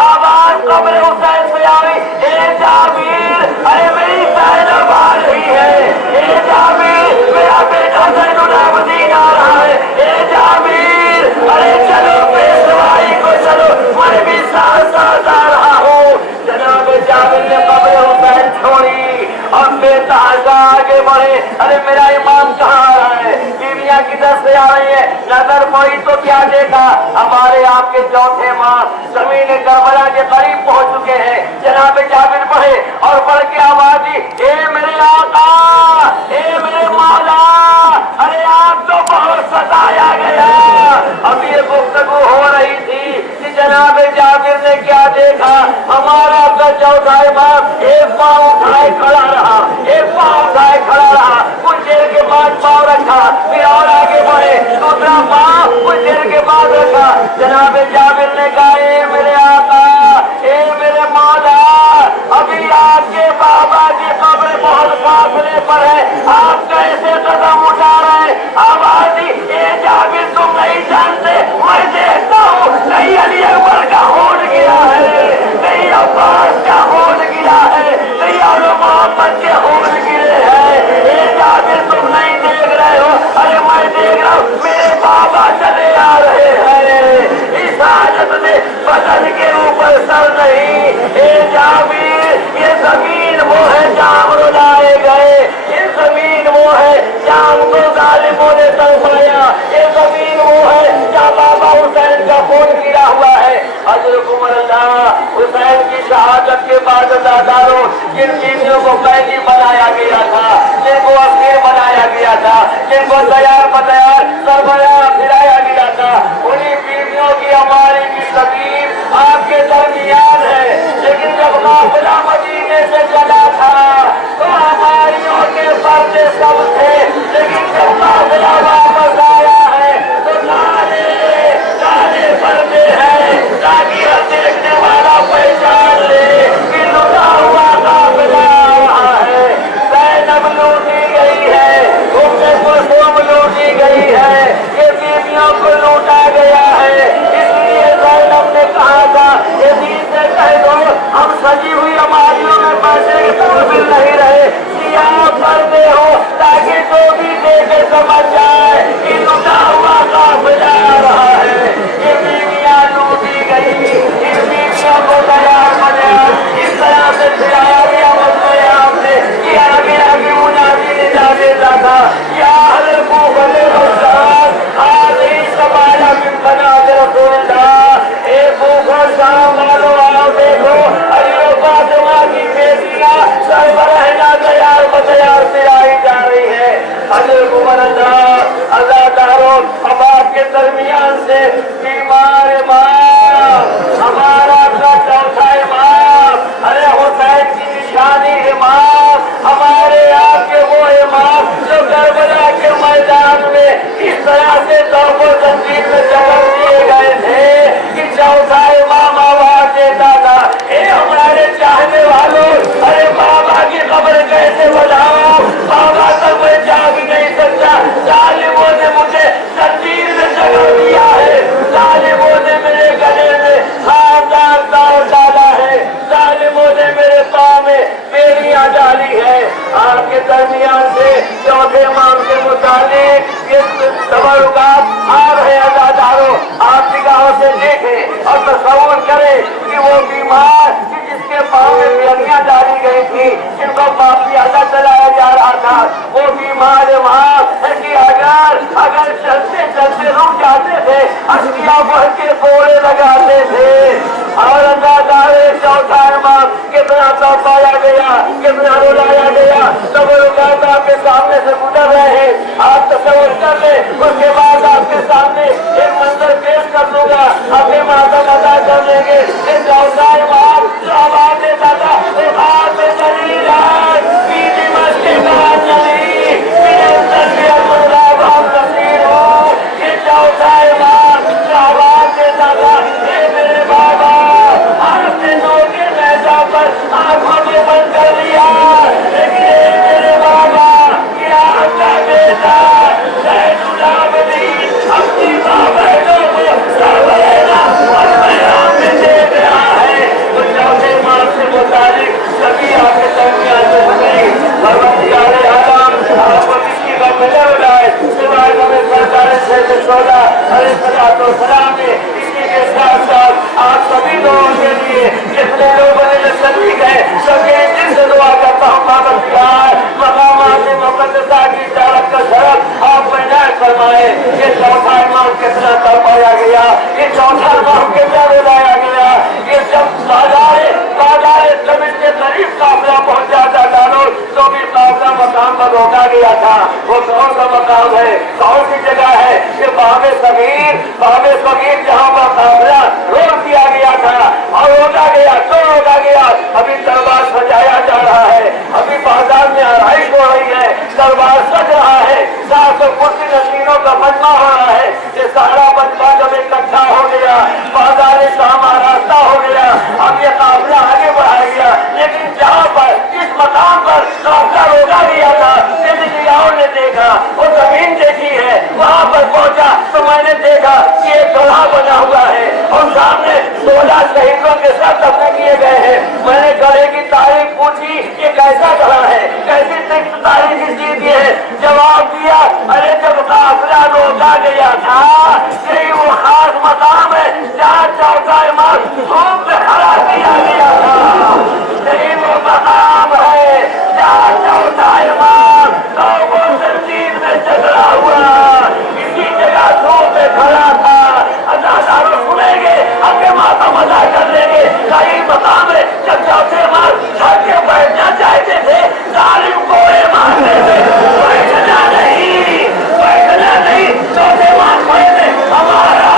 आवाज कब्र हुसैन से आई, ए जाबिर, अरे मेरी ज़ैनब आ रही है, ए जाबिर मेरा बेटा ज़ैनुल आबिदीन आ रहा है, ए जाबिर अरे चलो पेशवाई को चलो, मैं भी साथ साथ आ रहा हूँ। जनाब जाबिर ने कब्र हुसैन छोड़ी और बेतहाशा आगे बढ़े। अरे मेरा इमाम कहाँ आ रहा है, बीवियां किधर से आ रही है, नजर पड़ी तो क्या देखा, हमारे आपके चौथे माँ जमीन करबला के करीब पहुंच चुके हैं। जनाब जाबिर बढ़े और बढ़ के आवाज दी, ए मेरे आका, ए मेरे मौला, अरे आप तो बहुत सताया गया। अब ये गुफ्तगू हो रही थी कि जनाब जाबिर ने क्या देखा, हमारा आपका चौथा इमाम एक पाँव उठाए खड़ा रहा, एक पाँव उठाए खड़ा रहा, कुछ देर के बाद पाँव रखा, फिर और आगे बढ़े, दूसरा पाँव कुछ देर के बाद रखा। जनाब जाबिर ने कहा, ए मेरे आका, ए मेरे मौला, अभी आपके बाबा की कब्र बहुत फासले पर है, आप कैसे कदम उठा रहे। आवाज दी, ए जाबिर तुम नहीं जानते, मैं देखता हूँ कहीं अली अकबर का होठ गिरा है, कहीं अब्बास का होठ गिरा है, कहीं और मोहम्मद के होठ गिरे हैं। ए जाबिर तुम नहीं देख रहे हो, अरे मैं देख रहा हूँ, मेरे बाबा चले आ रहे हैं। इस हालत में बदन के ऊपर सर नहीं। ए जाबिर ये जमीन वो है जहाँ रुलाए गए, ये जमीन वो है जहाँ उनको जालिमों ने तड़पाया, ये जमीन वो है जहाँ बाबा हुसैन का खून गिरा हुआ है। हज़रत उमर अल्लाह हुसैन की शहादत के बाद दादारों जिन बीवियों को कैदी बनाया गया था, जिनको अमीर बनाया गया था, जिनको तैयार बतैयार सरबराह फिराया गया था, उन्हीं बीवियों की हमारी की तकलीफ आपके दरमियान है। लेकिन जब काफिला मदीने से चला था तो हमारियों के पर्दे सब थे, लेकिन जब काफिला वापस आया है तो काले काले पर्दे हैं, ताकि हर देखने वाला पहचान ले कि लुटा हुआ काफिला आ रहा है। ज़ैनब लूटी गई है, उम्मे कुलसूम लूटी गई है, ये बीवियों को लूटा गया है। इसलिए ज़ैनब ने कहा था, यजीद से कह दो हम सजी हुई हमारियों में पैसे के काबिल नहीं रहे, सियाह पर्दे हो ताकि जो भी देखे समझ जाए कि लुटा हुआ काफिला आ रहा है। ये बीवियां लूटी गई, इन बीवियों को तैयार बनाया, इस तरह से फिराया गया मजमया हमने कि आगे आगे मुनादी ने जाने लगा, या हर को बने आदि सबाला बिन बना दे रसूलुल्लाह। ए भूखो शाम वालों आओ देखो, अली और फातिमा की बेटियां सरबराह तैयार बतैयार फिराई जा रही है। हज़रत उमर अल्लाह अज़ादारों अब आपके दरमियान से बीमार इमाम, हमारा अपना चौथा इमाम, अरे हुसैन की निशानी इमाम, हमारे आपके वो इमाम जो करबला के मैदान में इस तरह से तौबो तंजीम में जबर दिए गए थे कि चौथा इमाम आवाज देता था, ए हमारे चाहने वालों, अरे बाबा की खबर कैसे बढ़ाओ, बाबा तक मैं जाग नहीं सकता, जालिमों ने मुझे तंजीम में जगा दिया है, जालिमों ने मेरे गले में खानदार दाव डाला है, जालिमों ने मेरे पाँव में बेड़ियां डाली है। आपके दरमियान से चौथे इमाम के मुतालिक ये तबरुकात आ रहे अज़ादारों, आप निगाहों से देखें और तसव्वुर करें कि वो बीमार जिसके पाँव में बेड़ियां डाली गई थी, जिनको पापियादा चलाया जा रहा था, वो बीमार वहाँ कि अगर चलते चलते रुक जाते थे, अशकिया बढ़ के कोड़े लगाते थे। और अज़ादारे चौथा इमाम कितना तड़पाया गया, कितना रुलाया गया, तबरुकात आपके सामने से गुजर रहे हैं, आप तसव्वुर कर ले। उसके बाद आपके सामने एक मंजर पेश कर दूंगा, अपने मातम अदा कर लेंगे। चौथा इमाम जो आवाज देता था, ज़ैनुल आबिदीन अलैहिस्सलाम ने इसी के साथ साथ आप सभी लोगों के लिए जितने लोगों ने नजदीक है सबके दिल से दुआ करता हूँ मकामात मुक़द्दसा की तरफ का शरफ आप बनाए फरमाए। ये चौथा इमाम कितना तड़पाया गया, ये चौथा इमाम कितना रुलाया गया, ये जब बाजार जमीन के करीब काफिला पहुंचा था डालो तो भी काफिला मकाम पर रोका गया था। वो कौन सा मकाम है, कौन सी जगह है? ये बाबे सगीर जहाँ पर काफिला रोक दिया गया था और रोका गया। क्यों रोका गया? अभी दरबार सजाया जा रहा है, अभी बाजार में आरइश हो रही है, दरबार सज रहा है, 700 कुर्सी नशीनों का मजमा हो रहा है। ये सारा मजमा जब इकट्ठा हो गया, बाजार शाम रास्ता हो गया, अब ये काफिला आगे बढ़ाया गया। लेकिन जहाँ पर इस मकाम पर काफिला रोका गया था, ने देखा, वो जमीन देखी है, वहाँ पर पहुंचा तो मैंने देखा कि एक गढ़ा बना हुआ है और सामने 16 शहीदों के साथ दफन किए गए हैं। मैंने गढ़े की तारीफ पूछी, ये कैसा गढ़ा है, कैसी तारीफ इस चीज की है? जवाब दिया, अरे जब काफिला रोका गया था यही वो खास मकाम है जहाँ चौथा इमाम धूप में खड़ा किया गया था। यही वो मकाम है जहाँ चौथा इमाम झगड़ा हुआ, इसी जगह धूप में खड़ा था। अदादारों सुनेंगे, आपके माता मजा कर लेंगे। कई मकाम है जब चौथे इमाम छत के बैठना चाहते थे, जालिम कोड़े मारते थे, बैठना नहीं, चौथे इमाम खड़े थे। हमारा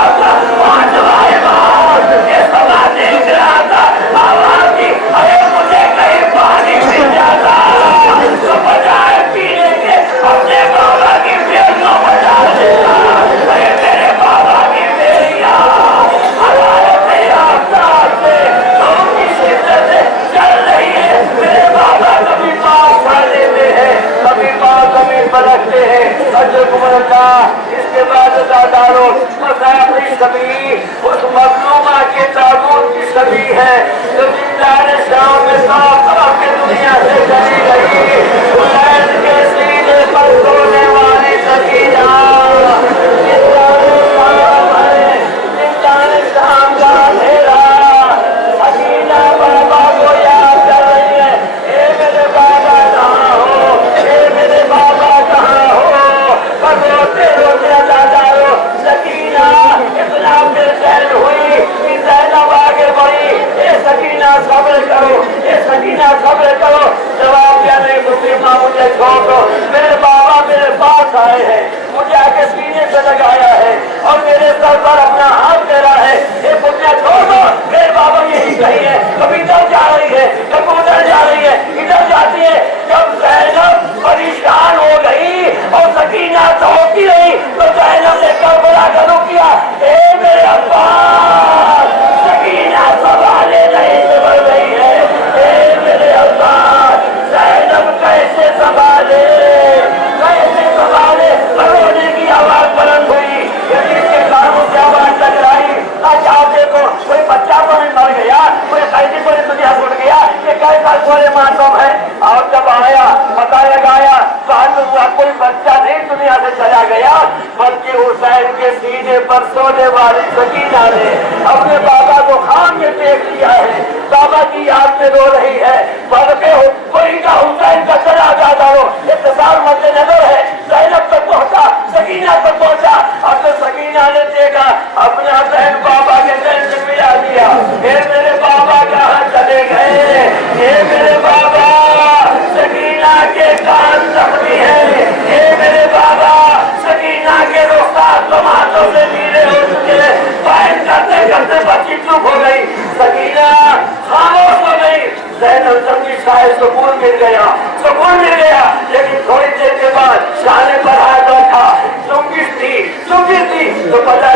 पांचवा इमाम ये सभा देख रहा था, आवाज की, अरे मुझे कहीं पानी मिल जाता तो बजाय पीने के अपने बाबा की बेड़ियों बजा देता। अरे मेरे बाबा की बेड़ियां चल रही है, मेरे बाबा कभी पाँव उठा लेते हैं, कभी पाँव जमीन पर रखते हैं। इसके बाद दादारों मसाफरी सभी उस मजलूमा के ताबूत की सभी है जो जिंदाने शाम में साफ के दुनिया से चली गई। हुसैन के सीने पर सोने वाली सकीना जिंदाने शाम का अंधेरा, सकीना बाबा को याद कर रही है। ए मेरे बाबा कहाँ हो, ए मेरे बाबा कहाँ हो? पर रोते रोते दादारो सकीना इतना बेचैन हुई कि ज़ैनब आगे बढ़ी, ए सकीना सब्र करो, ए सकीना सब्र करो। जवाब दिया, नहीं मुस्लिमा मुझे छोड़ दो, मेरे बाबा मेरे पास आए हैं, मुझे आके सीने से लगाया है और मेरे सर पर अपना हाथ दे रहा है। ये मुझे छोड़ दो, मेरे बाबा यही कही है, कभी इधर जा रही है, कभी उधर जा रही है, इधर जाती है। जब ज़ैनब परेशान हो गई और सकीना होती रही तो ज़ैनब ने करबला का रुख किया, ए मेरे अब्बास, सकीना संभाले नहीं संभल रही है, ए मेरे अब्बास, ज़ैनब कैसे संभाले? रोने की आवाज बुलंद हुई, यकीन के कानों से आवाज टकराई। आज आप देखो, कोई बच्चा तो नहीं मर गया, कोई कैदी को दुनिया छूट गया, ये कैसा कोई मासूम है? और जब आया पता लगाया कोई बच्चा नहीं दुनिया से चला गया, बल्कि हुसैन के सीने पर सोने वाली सकीना ने अपने बाबा को खान में देख लिया है, बाबा की याद में रो रही है। बल्कि कोई का हुसैन का चला जाता हो, इंतजार मद्देनजर है, ज़ैनब तक पहुंचा, सकीना तक पहुंचा। अब तो सकीना ने देखा अपना बहन बाबा के दिल से मिला दिया, मेरे बाबा कहाँ चले गए? मेरे बाबा, सकीना के कान जख्मी है, मेरे बाबा, सकीना के रुखसार टमाटों से नीले हो चुके हैं। बैठ करते करते बच्ची चुप हो गई, सकीना खामोश हो गई। ज़ैनब जल्दी शायद सुकून मिल गया, लेकिन थोड़ी देर के बाद शाने पर हाथ रखा, चुंगी थी तो पता